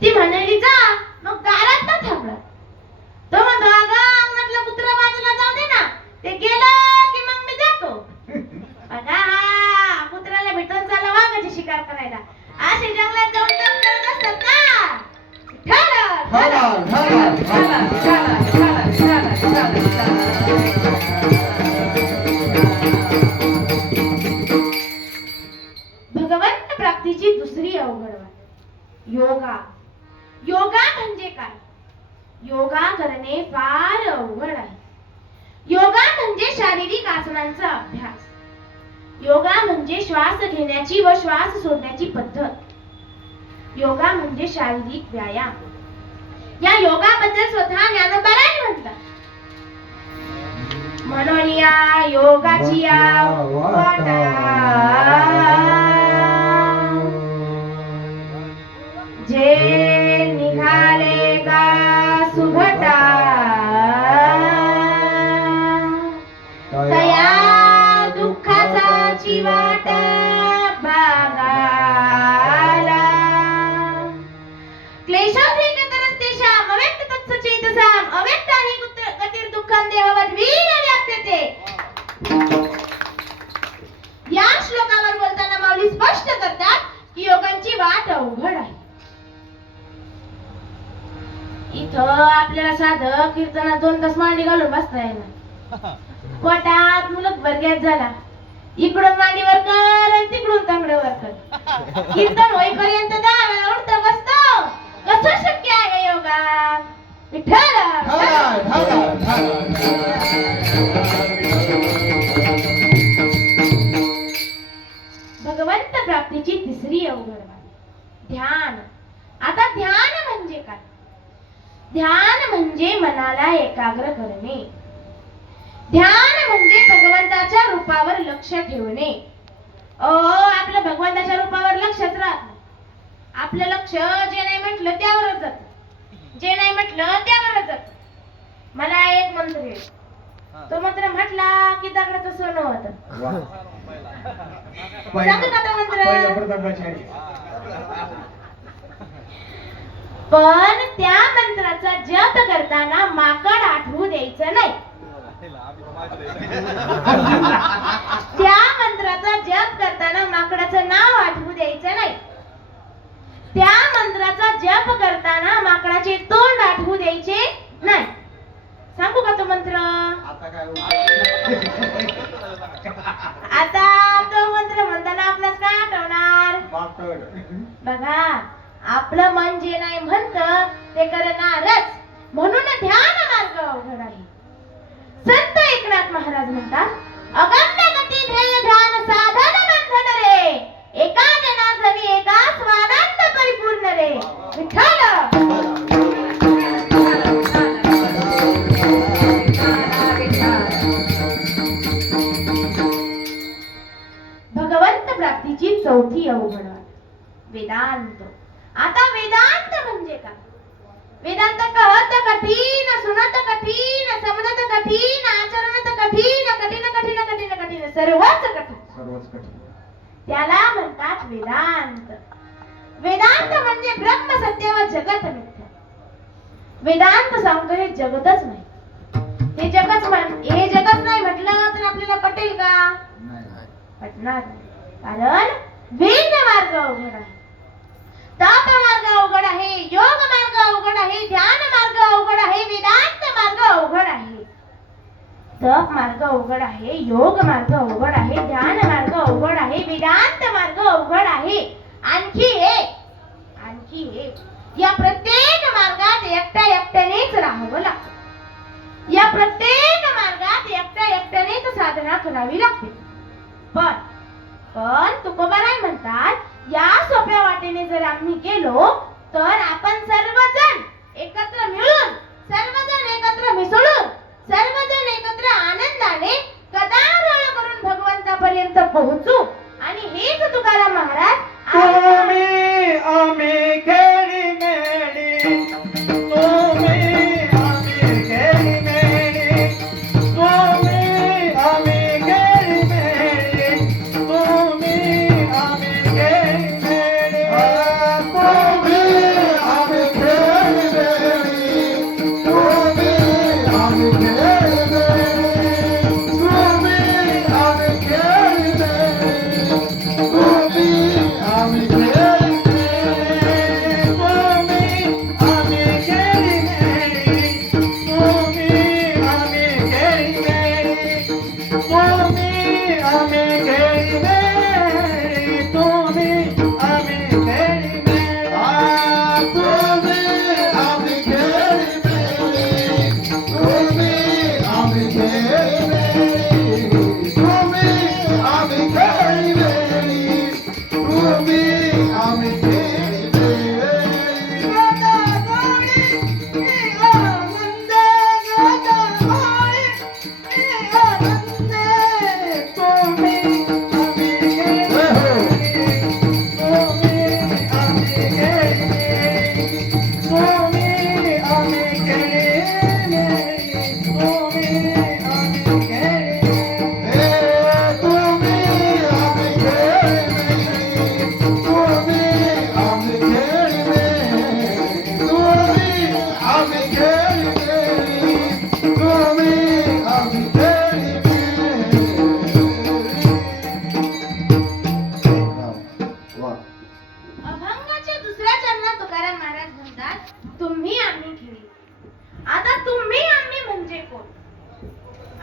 ती म्हणाली जा, मग दारात का थांबला? तो म्हणतो अगं अंगणातलं कुत्रा बाजूला जाऊ दे ना, ते गेलं की मग मी जातो. बघा हा कुत्र्याला भेटून चालला वाघाची शिकार करायला. असे जंगलात जाऊन काम करत असतात ना. भगवंत प्राप्तीची दुसरी अवघड वाट योगा. योगा म्हणजे काय? योगा करणे फार अवघड आहे. योगा म्हणजे शारीरिक आसनांचा अभ्यास. योगा म्हणजे श्वास घेण्याची व श्वास सोडण्याची पद्धत. योगा म्हणजे शारीरिक व्यायाम. या योगाबद्दल स्वतः ज्ञानोबाराय म्हणतात, म्हणून या योगाची या वाटा जे निघाले का सुभटा तया दुःखाचा चिवाटा भागाला क्लेशाधिकतरस्तेषाम् अव्यक्त तत्सचेतसाम् अव्यक्तानि गतिर् दुःखं देहवद्वीर्य व्याप्यते. या श्लोकावर बोलताना माऊली स्पष्ट करतात की योगांची वाट अवघड आहे. इथं आपल्याला साधं कीर्तनात 2 तास मांडी घालून बसता येणार. पोटात मुलग बरग्यात झाला, इकडून मांडीवर कर आणि तिकडून तांगड्यावर कर. कीर्तन होईपर्यंत 10 वेळा उठतं बसतो. कसं शक्य आहे योगा? विठ्ठल भगवंत प्राप्तीची तिसरी अवघड वाट ध्यान. आता ध्यान म्हणजे काय? ध्यान म्हणजे मनाला एकाग्र करणे. ध्यान म्हणजे भगवंताच्या रूपावर लक्ष ठेवणे. आपलं भगवंताच्या रूपावर लक्षच राहत नाही. आपलं लक्ष जे नाही म्हटलं त्यावरच जात, जे नाही म्हटलं त्यावरच जात. मला एक मंत्र आहे, तो मंत्र म्हटला की दगडाचं सोनं होतं. सांगू का तो मंत्र? पण त्या मंत्राचा जप करताना माकड आठवू द्यायचं नाही. त्या मंत्राचा जप करताना माकडाचं नाव आठवू द्यायचं नाही. त्या मंत्राचा जप करताना माकडाचे तोंड आठवू द्यायचे नाही. सांगू का तो मंत्र? आता तो मंत्र म्हणताना आपल्याला काय आठवणार? बघा, आपलं मन जे नाही म्हणत ते करणारच. म्हणून ध्यान मार्ग अवघड आहे. संत एकनाथ महाराज म्हणतात, अगम्य गती ध्येय ध्यान साधन बंधन रे, एका जनार्दनी एका स्वानंद परिपूर्ण रे. विठ्ठल भगवंत प्राप्तीची चौथी अवघड वाट वेदांत. आता वेदांत म्हणजे काय? वेदांत कहत कठीण, सुनत कठीण, समजत कठीण, आचरणत कठीण, कठीण कठीण कठीण कठीण सर्वच कठीण. त्याला म्हणतात वेदांत. वेदांत म्हणजे ब्रह्म सत्य व जगत मिथ्या. वेदांत सांगतो हे जगतच नाही. हे जगत नाही म्हटलं तर आपल्याला पटेल का? पटणार नाही. कारण वेद मार्ग अवघड आहे, ताप मार्ग अवघड आहे, योग मार्ग अवघड आहे, ध्यान मार्ग अवघड आहे, वेदांत मार्ग अवघड आहे. तप मार्ग अवघड आहे, योग मार्ग अवघड आहे, ध्यान मार्ग अवघड आहे, वेदांत मार्ग अवघड आहे. आणखी एक या प्रत्येक मार्गात एकट्यानेच राहावं लागतं. या प्रत्येक मार्गात एकट्यानेच साधना करावी लागते. पण तुकोबाराय म्हणतात, या सोप्या वाटेने जर आम्ही गेलो तर आपण सर्वजण एकत्र मिळून, सर्वजण एकत्र मिसळून, सर्वजण एकत्र आनंदाने गदारोळ करून भगवंतापर्यंत पोहोचू. आणि हेच तुकाराम महाराज आम्ही खेळी मेळी, तुम्ही आम्ही खेळी मेळी, तुम्ही आम्ही खेळी मेळी, तुम्ही आम्ही खेळी मेळी, तुम्ही आम्ही खेळी मेळी, तुम्ही आम्ही खेळी मेळी.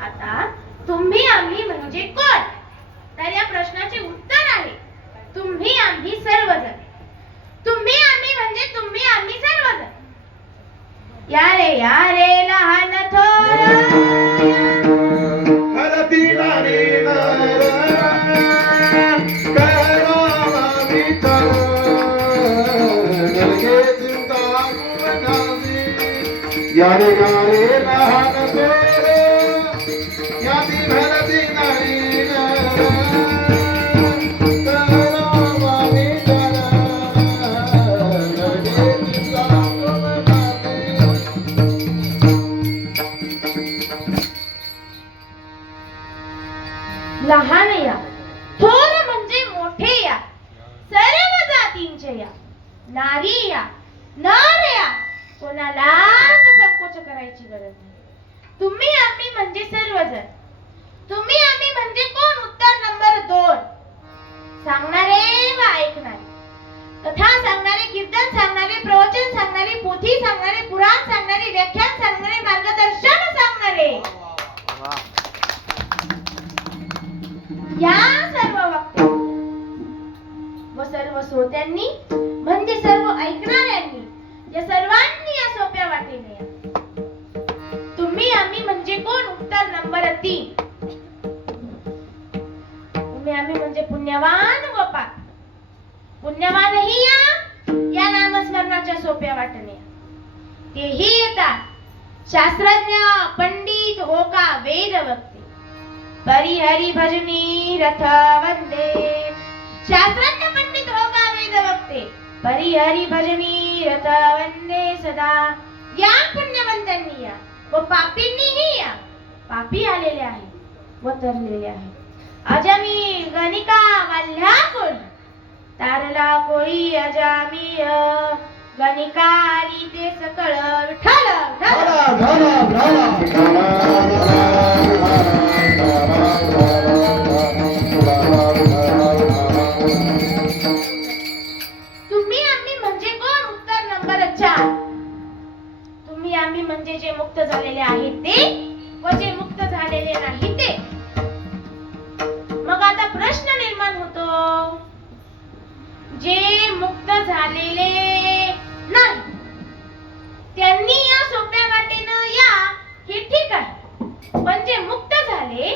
आता तुम्ही आम्ही म्हणजे कोण? तर या प्रश्नाचे उत्तर आहे तुम्ही आम्ही सर्वजण. तुम्ही आम्ही म्हणजे तुम्ही आम्ही सर्वजण. या रे लहान थोर हरती नारी नर करावा विचार गलगे चिंता गुणावी यारे लहान थोर याती भरती नारी नर करावा विचार गलगे चिंता गुणावी लहान या थोर म्हणजे मोठे या सर्व जातींचे या नारी या नर या कोणालाच संकोच करायची गरज नाही. तुम्ही आम्ही म्हणजे सर्वजण. तुम्ही आम्ही म्हणजे कोण? उत्तर नंबर 2. सांगणारे व ऐकणारे, कथा सांगणारे, कीर्तन सांगणारे, प्रवचन सांगणारे, पोथी सांगणारे, पुराण सांगणारे, व्याख्यान सांगणारे, मार्गदर्शन सांगणारे, या सर्व वक्ते व सर्व श्रोत्यांनी म्हणजे सर्व ऐकणाऱ्यांनी या सर्वांनी या सोप्या वाटेने या. तुम्ही आम्ही म्हणजे कोण? उत्तर नंबर 3. तुम्ही आम्ही म्हणजे पुण्यवान व पाप. पुण्यवानही या नामस्मरणाच्या सोप्या वाटेने तेही येतात शास्त्रज्ञ पंडित हो का वेद वक्ते. परिहरी भजनी रथ वंदे. शास्त्रज्ञ पंडित हो का वेद वक्ते. परिहरी भजनी रथ वंदे सदा. या पुण्यवंतांनी या व पापींनीही या. पापी आलेले आहे व तरलेले आहे. अजमी गणिका वाल्ह्या कोळी तारला कोळी अजामीय गणिकारी ते सकळ विठ्ठल तुम्ही आम्ही म्हणजे कोण? उत्तर नंबर 4. तुम्ही आम्ही म्हणजे जे मुक्त झालेले आहेत ते व जे मुक्त झालेले नाही ते. मग आता प्रश्न निर्माण होतो, जे मुक्त झालेले नाही त्यांनी या सोप्या वाटेनं या हे ठीक आहे, पण जे मुक्त झाले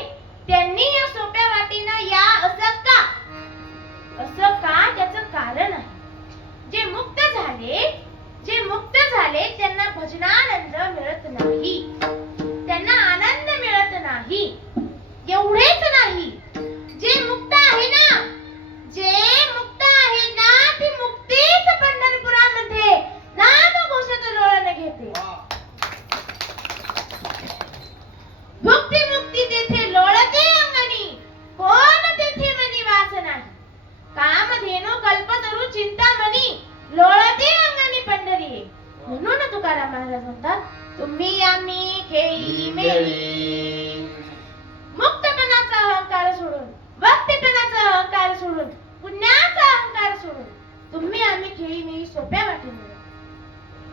त्यांनी या सोप्या वाटेनं या असं का? असं का? त्याचं कारण आहे. जे मुक्त झाले त्यांना भजनानंद मिळत नाही, त्यांना आनंद मिळत नाही. एवढेच नाही, जे मुक्त आहे ना, ती मुक्तीच पंढरपुरामध्ये नामघोषात लोळण घेते. भुक्ती मुक्ती तेथे लोळते अंगणी, कोण तेथे मनी वास नाही. कामधेनु कल्पतरू चिंतामणी, लोळते अंगणी पंढरी. म्हणून तुकाराम महाराज म्हणतात तुम्ही आम्ही खेळी मेळी. मुक्तपणाचा अहंकार सोडून, भक्तीपणाचा अहंकार सोडून, पुण्याचा अहंकार सोडून तुम्ही आम्ही खेळी मेळी सोप्या वाटेने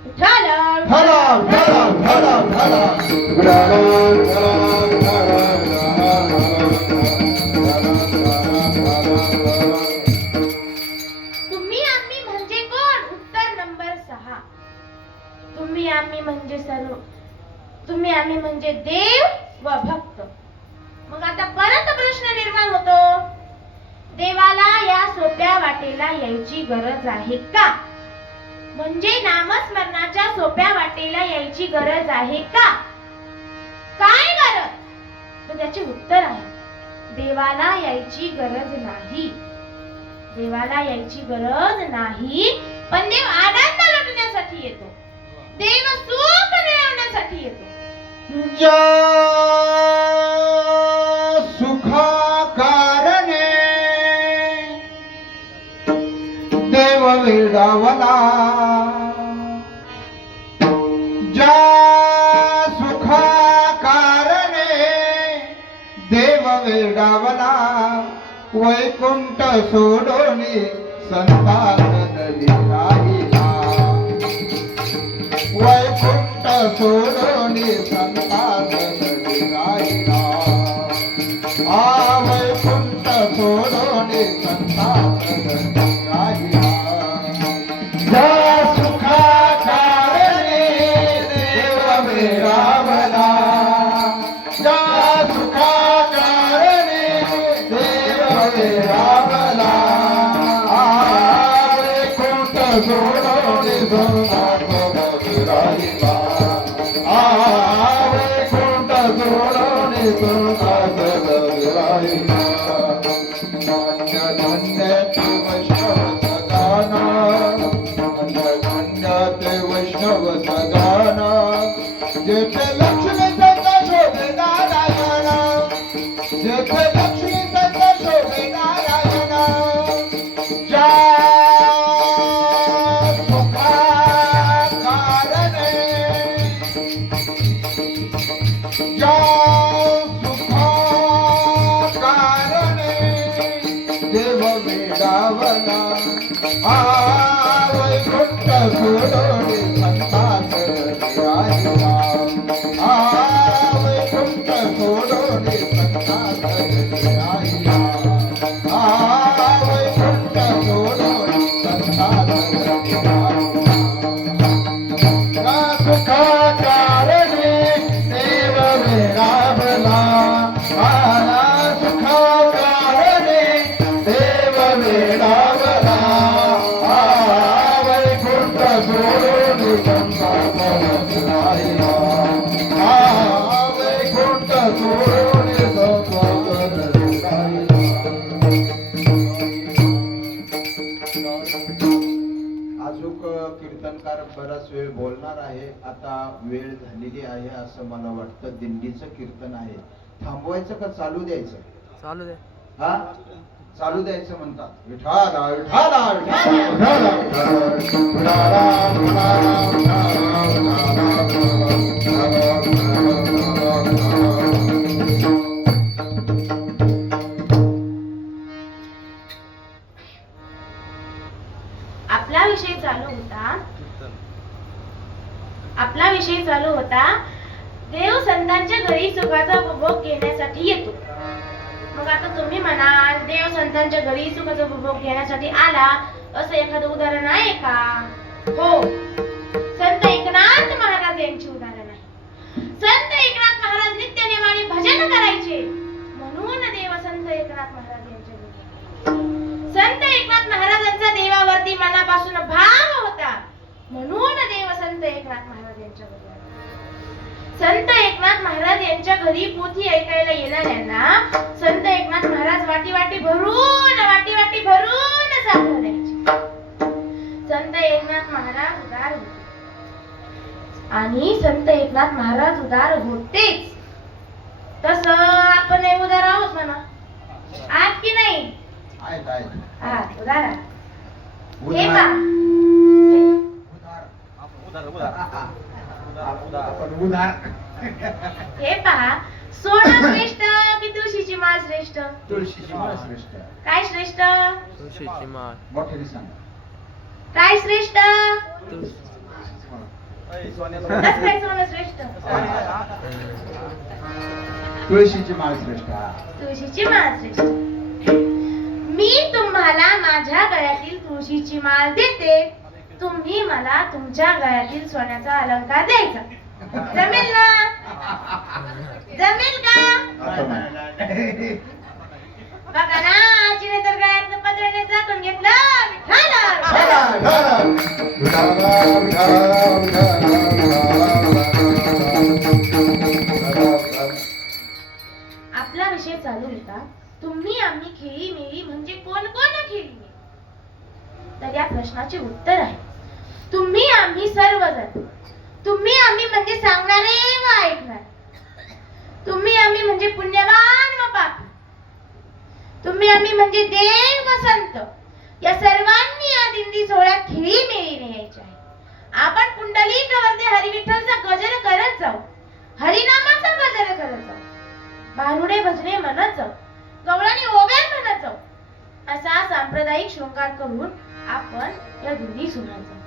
विठ्ठल तुम्ही आम्ही म्हणजे कोण? उत्तर नंबर 6. तुम्ही आम्ही म्हणजे सर्व. तुम्ही आम्ही म्हणजे देव व भक्त. मग आता परत प्रश्न निर्माण होतो, देवाला या सोप्या वाटेला यायची गरज आहे का? म्हणजे नामस्मरणाच्या सोप्या वाटेला यायची गरज आहे का? काय गरज? तर त्याचे उत्तर आहे देवाला यायची गरज नाही. देवाला यायची गरज नाही, पण देव आनंद लुटण्यासाठी येतो, देव सुख मिळवण्यासाठी येतो. सुखा कारणे देव वेडावला. ज्या सुखा कारणे देव वेडावला, वैकुंठ सोडोनी संतानदी राहिला. वैकुंठ सोडोनी संतानदी राहिला. सुखाकारणे देव विरावला वैकुंठ सोडून सोनासोबत राहिला वैकुंठ सोडून सोनासोबत राहिला धन्य धन्य ते वैष्णव सदाना धन्य धन्य ते वैष्णव सदाना जेथे लक्ष्मी संत शोभे नारायण जेथे लक्ष्मी संत शोभे नारायण ज्या सुखाकारणे ज्या सुखाकारणे देव वेडावला वैकुंठ सोडोनी संतास राहिला वैकुंठ सोडोनी संतास राहिला वैकुंठ सोडोनी संतास राहिला सुखाकारणे देव विरावला सुखाकारणे देव विरावला वैकुंठ सोडून संसारात राहिला वैकुंठ सोडून संसारात राहिला. अजून कीर्तनकार बराच वेळ बोलणार आहे. आता वेळ झालेली आहे असं मला वाटतं. दिंडीचं कीर्तन आहे. थांबवायचं का चालू द्यायचं? चालू दे. हा चालू द्यायचं म्हणतात. विठाला विठाला आपला विषय चालू होता देव संतांच्या घरी सुखाचा उपभोग घेण्यासाठी येतो. मग आता तुम्ही म्हणाल देव संतांच्या घरी सुखाचा उपभोग घेण्यासाठी आला असं एखादं उदाहरण आहे का? हो, संत एकनाथ महाराज यांचे उदाहरण आहे. संत एकनाथ महाराज नित्य नेमाने भजन करायचे म्हणून देव संत एकनाथ महाराज यांच्या घरी. संत एकनाथ महाराजांचा देवावरती मनापासून भाव होता म्हणून देव संत एकनाथ महाराज यांच्या घरी. संत एकनाथ महाराज यांच्या घरी पोथी ऐकायला येणाऱ्यांना संत एकनाथ महाराज वाटी वाटी भरून साखर द्यायचे. संत एकनाथ महाराज उदार होते आणि संत एकनाथ महाराज उदार होतेच. तस आपण उदार आहोत म्हणा, आहात की नाही? आहात उदार. हे पहा हे पहा, सोनं श्रेष्ठ की तुळशीची माळ श्रेष्ठ? तुळशीची माळ श्रेष्ठ. काय श्रेष्ठ? तुळशीची माळ. मोठ्याने सांग. काय श्रेष्ठ? कसं काय सोनं श्रेष्ठ? तुळशीची माळ श्रेष्ठ. तुळशीची माळ श्रेष्ठ. मी तुम्हाला माझ्या गळ्यातील तुळशीची माळ देते, तुम्ही मला तुमच्या गळ्यातील सोन्याचा अलंकार द्यायचा. जमेल ना? जमेल का? बघा ना, आजीने तर गळ्यातलं पदराने झाकून घेतलं. आपला विषय चालू होता तुम्ही आम्ही खेळी मेळी म्हणजे कोण कोण खेळी? तर या प्रश्नाचे उत्तर आहे तुम्ही आम्ही सर्वजण. तुम्ही आम्ही म्हणजे सांगणारे व ऐकणारे. तुम्ही आम्ही म्हणजे पुण्यवान व पापी. तुम्ही आम्ही म्हणजे देव व संत. या सर्वांनी या दिंडी सोहळ्यात खेळी मेळीने यायचे आहे. आपण पुंडलिकावरती हरिविठ्ठलचा गजर करत जाऊ, हरिनामाचा गजर करत जाऊ, भारुडे भजने म्हणत जाऊ, गवळणी ओव्या म्हणत जाऊ. असा सांप्रदायिक शृंगार करून आपण या दिंडी सोहळ्यात जाऊ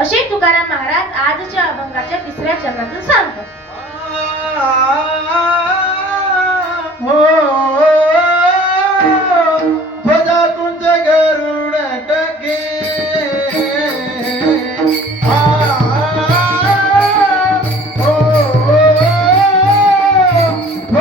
असे तुकाराम महाराज आजच्या अभंगाच्या 3ऱ्या चरणातून सांगतात. ध्वजा तुझे गरुड टके ध्वजा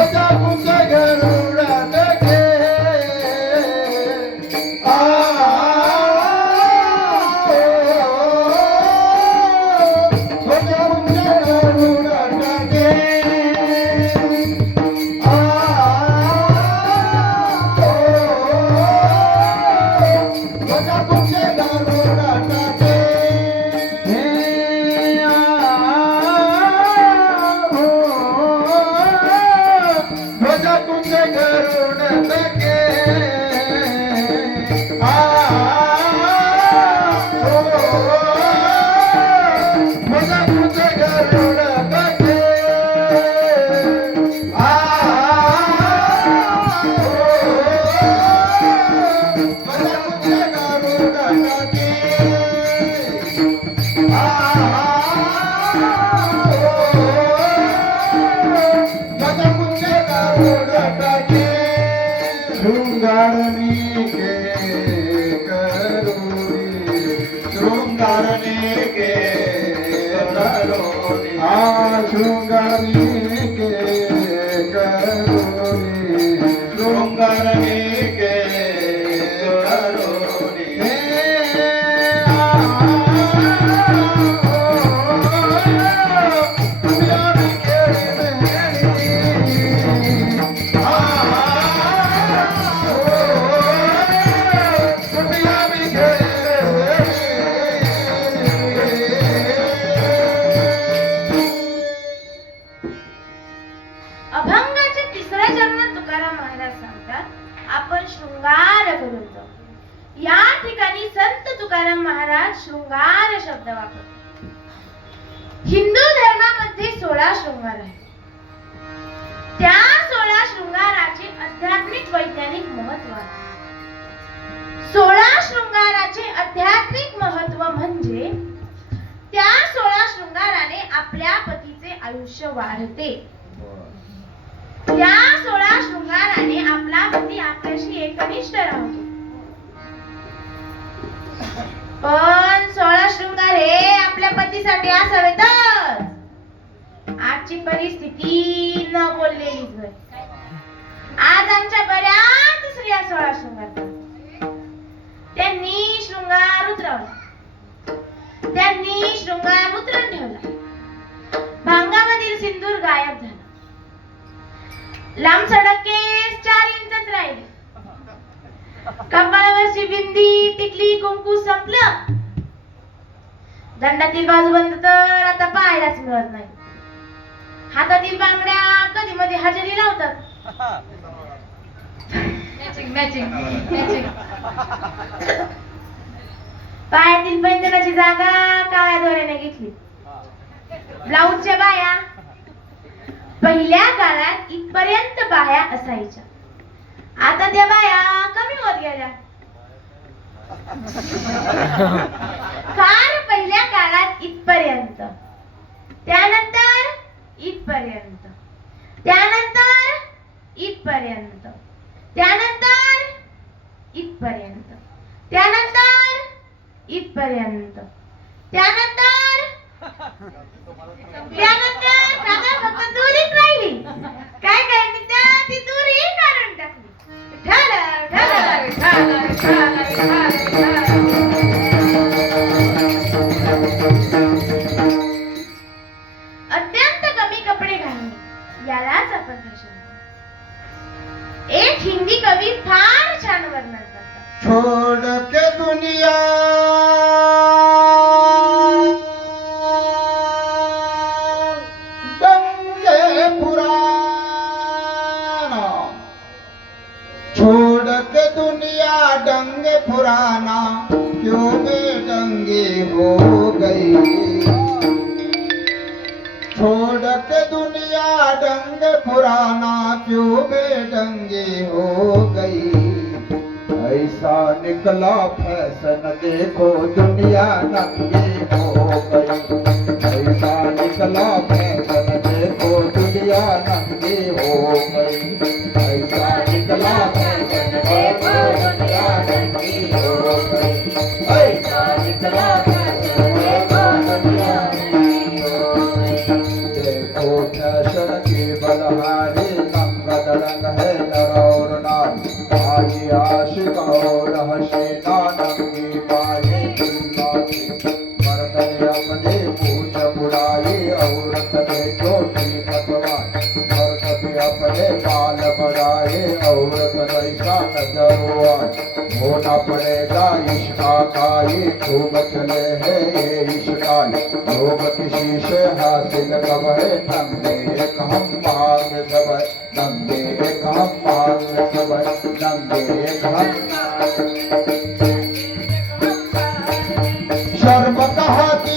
मजा तुझे करून लगे मजा तुझे करून लगे मजा तुझे करून लगे शृंगारने के करोड़ी शृंगारने के करोड़ी शृंगारने के करोड़ी शृंगारने के करोड़ी अभंगाचे तिसरा जन्म तुकाराम महाराज सांगतात आपण शृंगार करून जाऊ. या ठिकाणी संत तुकाराम महाराज शृंगार शब्द वापरतात. हिंदू धर्मामध्ये 16 शृंगार आहेत. त्या 16 शृंगाराचे आध्यात्मिक वैज्ञानिक महत्व आहे. 16 शृंगाराचे आध्यात्मिक महत्व म्हणजे त्या 16 शृंगाराने आपल्या पतीचे आयुष्य वाढते. त्या 16 शृंगाराने आपला पती आपल्याशी एकनिष्ठ राहतो. पण 16 शृंगार हे आपल्या पतीसाठी असावेतच. आजची परिस्थिती न बोललेलीच होय. आज आमच्या बऱ्याच स्त्रिया 16 शृंगार करतात. त्यांनी शृंगार उतरवला. त्यांनी शृंगार उतरून ठेवला. भांगामधील सिंदूर गायब झाला. लांब सडक केस 4 इंचच राहिले. कपाळावरची बिंदी टिकली कुंकू संपलं. दंडातील बाजूबंद तर आता पाहायलाच मिळत नाही. हातातील बांगड्या कधी मध्ये हजेरी लावतात. पायातील पैंजणाची जागा काळ्या दोऱ्याने घेतली. ब्लाऊजच्या बाया पहिल्या काळात इथपर्यंत बाया असायच्या. आता त्या बाया कमी होत गेल्या. फार पहिल्या काळात इथपर्यंत, त्यानंतर इथपर्यंत, त्यानंतर इथपर्यंत, त्यानंतर इथपर्यंत, त्यानंतर इथपर्यंत, त्यानंतर काका फक्त दुरीच राहिली. काय करायची त्या ती दुरी काढून टाकली. ठाला ठाला ठाला ठाला ठाला. अत्यंत कमी कपडे घालणे यालाच आपण फॅशन म्हणतो. एक हिंदी कवी फार छान वर्णन करतात. छोड़ के दुनिया दंगे पुराना छोड़ के दुनिया दंगे पुराना क्यों बेदंगे हो गई छोड़ के दुनिया दंगे पुराना क्यों बेदंगे हो गई ऐसा निकला फैशन देखो दुनिया नंगी हो गई ऐसा निकला फैशन देखो दुनिया नंगी हो गई ऐसा निकला फैशन देखो दुनिया नंगी हो गई ऐसा निकला फैशन देखो दुनिया नंगी हो गई देखो फैशन के बलहारे नंग दड़ंग है नर और नारी आई आशिक और हसीना नंगी पाए दुल्लाती मर्दन अपने पूछ बुढ़ाई औरत ने चोटी कटवाई मर्द भी अपने माल बढ़ाए औरत ऐसा नजर आए होना पड़ेगा इश्का का ये खूब चले है ये इश्का लोग किसी से हासिल कब है नंगे एक हम मांग सब नंगे एक हम मांग सब नंगे एक हम शर्म कहाँ की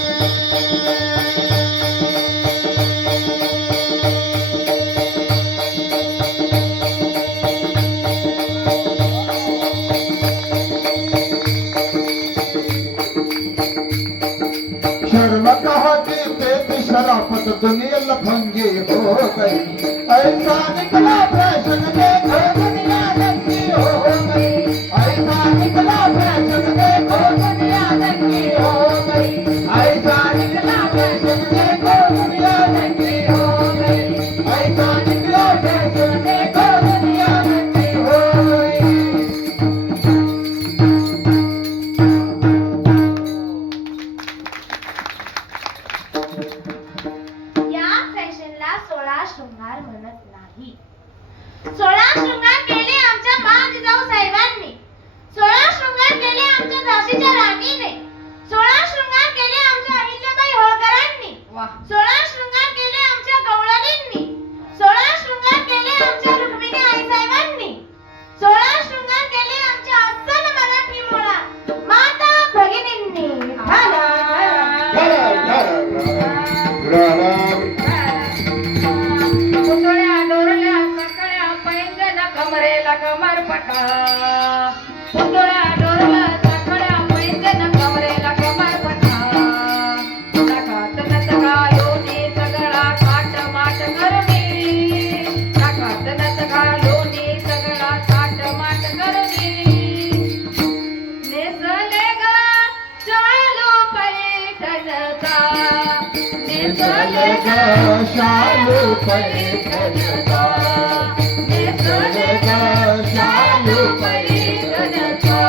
शर्म कहा कि पेट शराफत दुनिया लफंगी हो गई ऐसा निकला फैशन देखो दुनिया दंगी हो गई ऐसा निकला फैशन देखो दुनिया दंगी हो गई ऐसा निकला फैशन देखो दुनिया दंगी हो गई ऐसा निकला फैशन देखो दुनिया दंगी हो गई या फॅशनला 16 शृंगार म्हणत नाही. 16 शृंगार केले आमच्या जिजाऊ साहेबांनी. 16 शृंगार केले आमच्या झाशीच्या राणीने. 16 शृंगार केले आमच्या अहिल्याबाई होळकरांनी. 16 शृंगार केले आमच्या गवळणींनी. 16 शृंगार केले आमच्या रुक्मिणी आईसाहेबांनी. 16 शृंगार केले आमच्या अस्सल मराठी मुळा माता भगिनींनी. पुतळ्या डोरल्या सकळ्या पैंजण कमरेला कमरपटा पुतळ्या डोरल्या सकळ्या पैंजण कमरेला कमरपटा नाकात नतका लोणी सगळा काट माट करणे नाकात नतका लोणी सगळा काट माट करणे नेसले ग चालू पैठणचा नेसले ग शालू पैठणचा नेसले ग शालू पैठणचा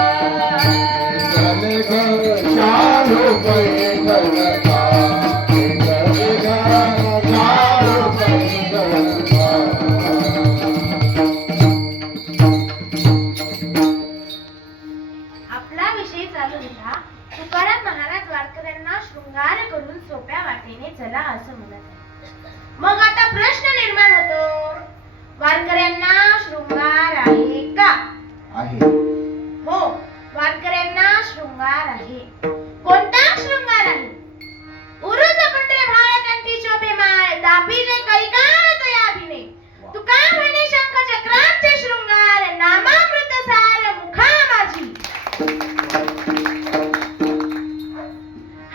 चले ग शालू पैठणचा चले ग शालू पैठणचा आपला विषय चालू होता. तुकाराम महाराज वारकऱ्यांना शृंगार करून सोप्या वाटेने चला असं म्हणत आहे. मग आता प्रश्न निर्माण होतो, वारकऱ्यांना शृंगार आहे का? आहे हो, वारकऱ्यांना शृंगार आहे. कोणता शृंगार आहे? उरुज पंढरे भाळ कंठी शोभे माळ दाबीले कैकाळ तयाभिने तुका म्हणे शंख चक्रांचे शृंगार नामामृत सार मुखा माझी.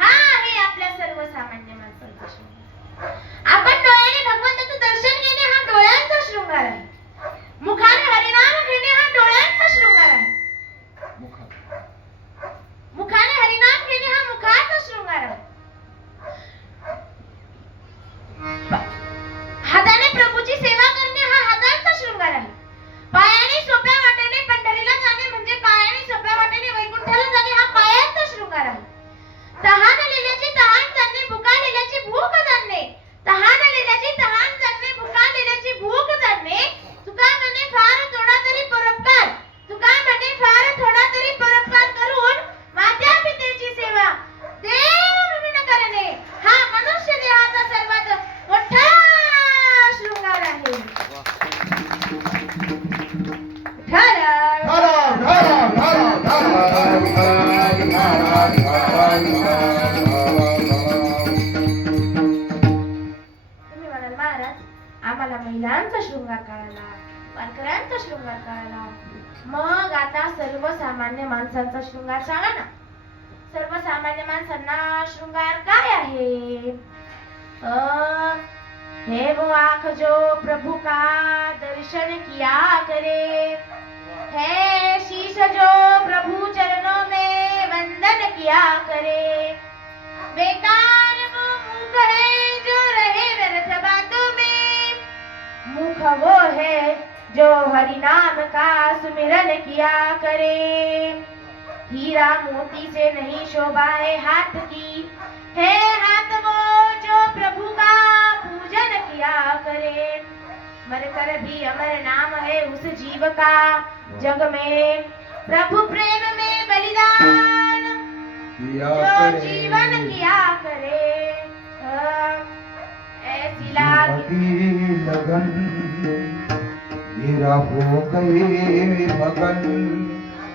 हा आहे आपल्या सर्वसामान्य माणसांचा शृंगार. आपण डोळ्याने भगवंताचं दर्शन घेणे हा डोळ्यांचा शृंगार आहे. मुखाने हरिनाम घेणे हा डोळ्यांचा शृंगार आहे. मुखाने हरिनाम घेणे हा मुखाचा शृंगार आहे. हाताने प्रभूची सेवा करणे हा हातांचा शृंगार आहे. पायाने सोप्या वाटेने पंढरीला जाणे म्हणजे पायाने सोप्या वाटेने वैकुंठाला जाणे हा पायांचा शृंगार आहे. तहान लिहिल्याची तहान जाणणे भुका लिहिल्याची भूक जाणणे तहान लिहिल्याची तहान जाणणे भुका लिहिल्याची भूक जाणणे तुका म्हणे फार थोडा तरी परोपकार तुका म्हणे फार थोडा तरी परोपकार करून मात्या पितेची सेवा देव म्हणून करणे हा मनुष्य देहाचा सर्वात मोठा शृंगार आहे. तुम्ही म्हणाल महाराज आम्हाला महिलांचा शृंगार कळाला वारकऱ्यांचा शृंगार कळाला, मग आता सर्वसामान्य माणसांचा शृंगार सांगा ना. सर्वसामान्य माणसांना शृंगार काय आहे? हे वो आँख जो प्रभु का दर्शन किया करे, है शीश जो प्रभु चरणों में वंदन किया करे, बेकार वो मुख है जो रहे व्यर्थ बातों में, मुख वो है जो हरि नाम का सुमिरन किया करे, हीरा मोती से नहीं शोभा है हाथ की, है हाथ वो जो प्रभु का पूजन किया करे, मरकर भी अमर नाम है उस जीव का, जग में प्रभु प्रेम में बलिदान किया जो करे जीवन किया करे। ऐसी लागी लगी लगन, मेरा हो गए मगन,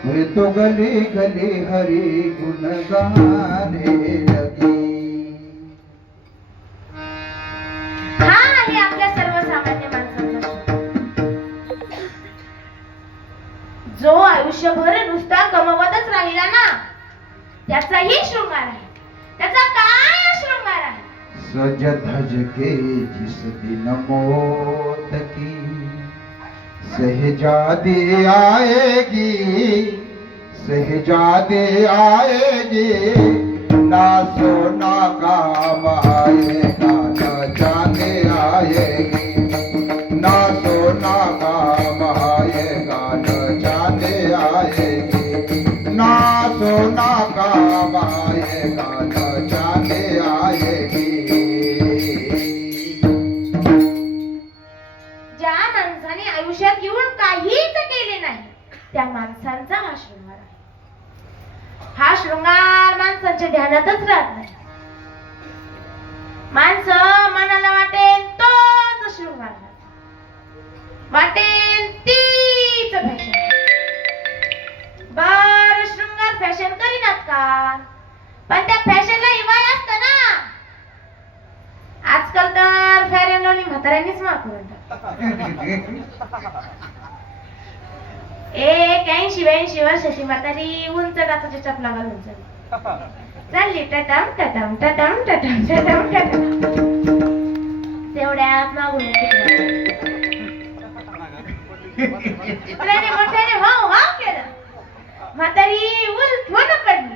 वे तो गली गली हरि गुण गाने लगी। हा आहे आपल्या सर्वसामान्य माणसाचा शृंगार. जो आयुष्यभर नुसता कमवतच राहिला ना, त्याचाही शृंगार आहे. त्याचा काय शृंगार आहे? सज धज के जिस दिन मौत की सहजादी आएगी, सहजादी आएगी, ना सोना काम आएगा न जाने आएगी, ना सोना काम आएगा न जाने आएगी, ना सोना काम आएगा न जाने आएगी। ज्या माणसाने आयुष्यात येऊन काहीच केले नाही, त्या माणसांचा हा शृंगार आहे. हा शृंगार माणसांच्या ध्यानातच राहत नाही. माणसं मनाला वाटेल तोच शृंगार करतात. वाटेल तीच फॅशन. बर शृंगार फॅशन करीनात का? पण त्या फॅशनला हिवाळा असतं ना. आजकाल तर फेअर अँड लवली म्हाताऱ्यांनीच माफ करून एक 80-82 वर्षाची म्हातारी उंच काचाच्या चपला घालून चालली टटम टटम टटम टटम टटम टटम. तेवढ्यात मागून कुत्र्याने मोठ्याने वाव वाव केलं. म्हातारी उलटून पडली.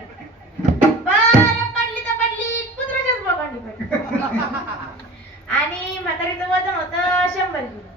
बरं पडली तर पडली, कुत्र्याच्याच बोकांडी पडली. आणि म्हातारीचं वजन होतं 100 किलो.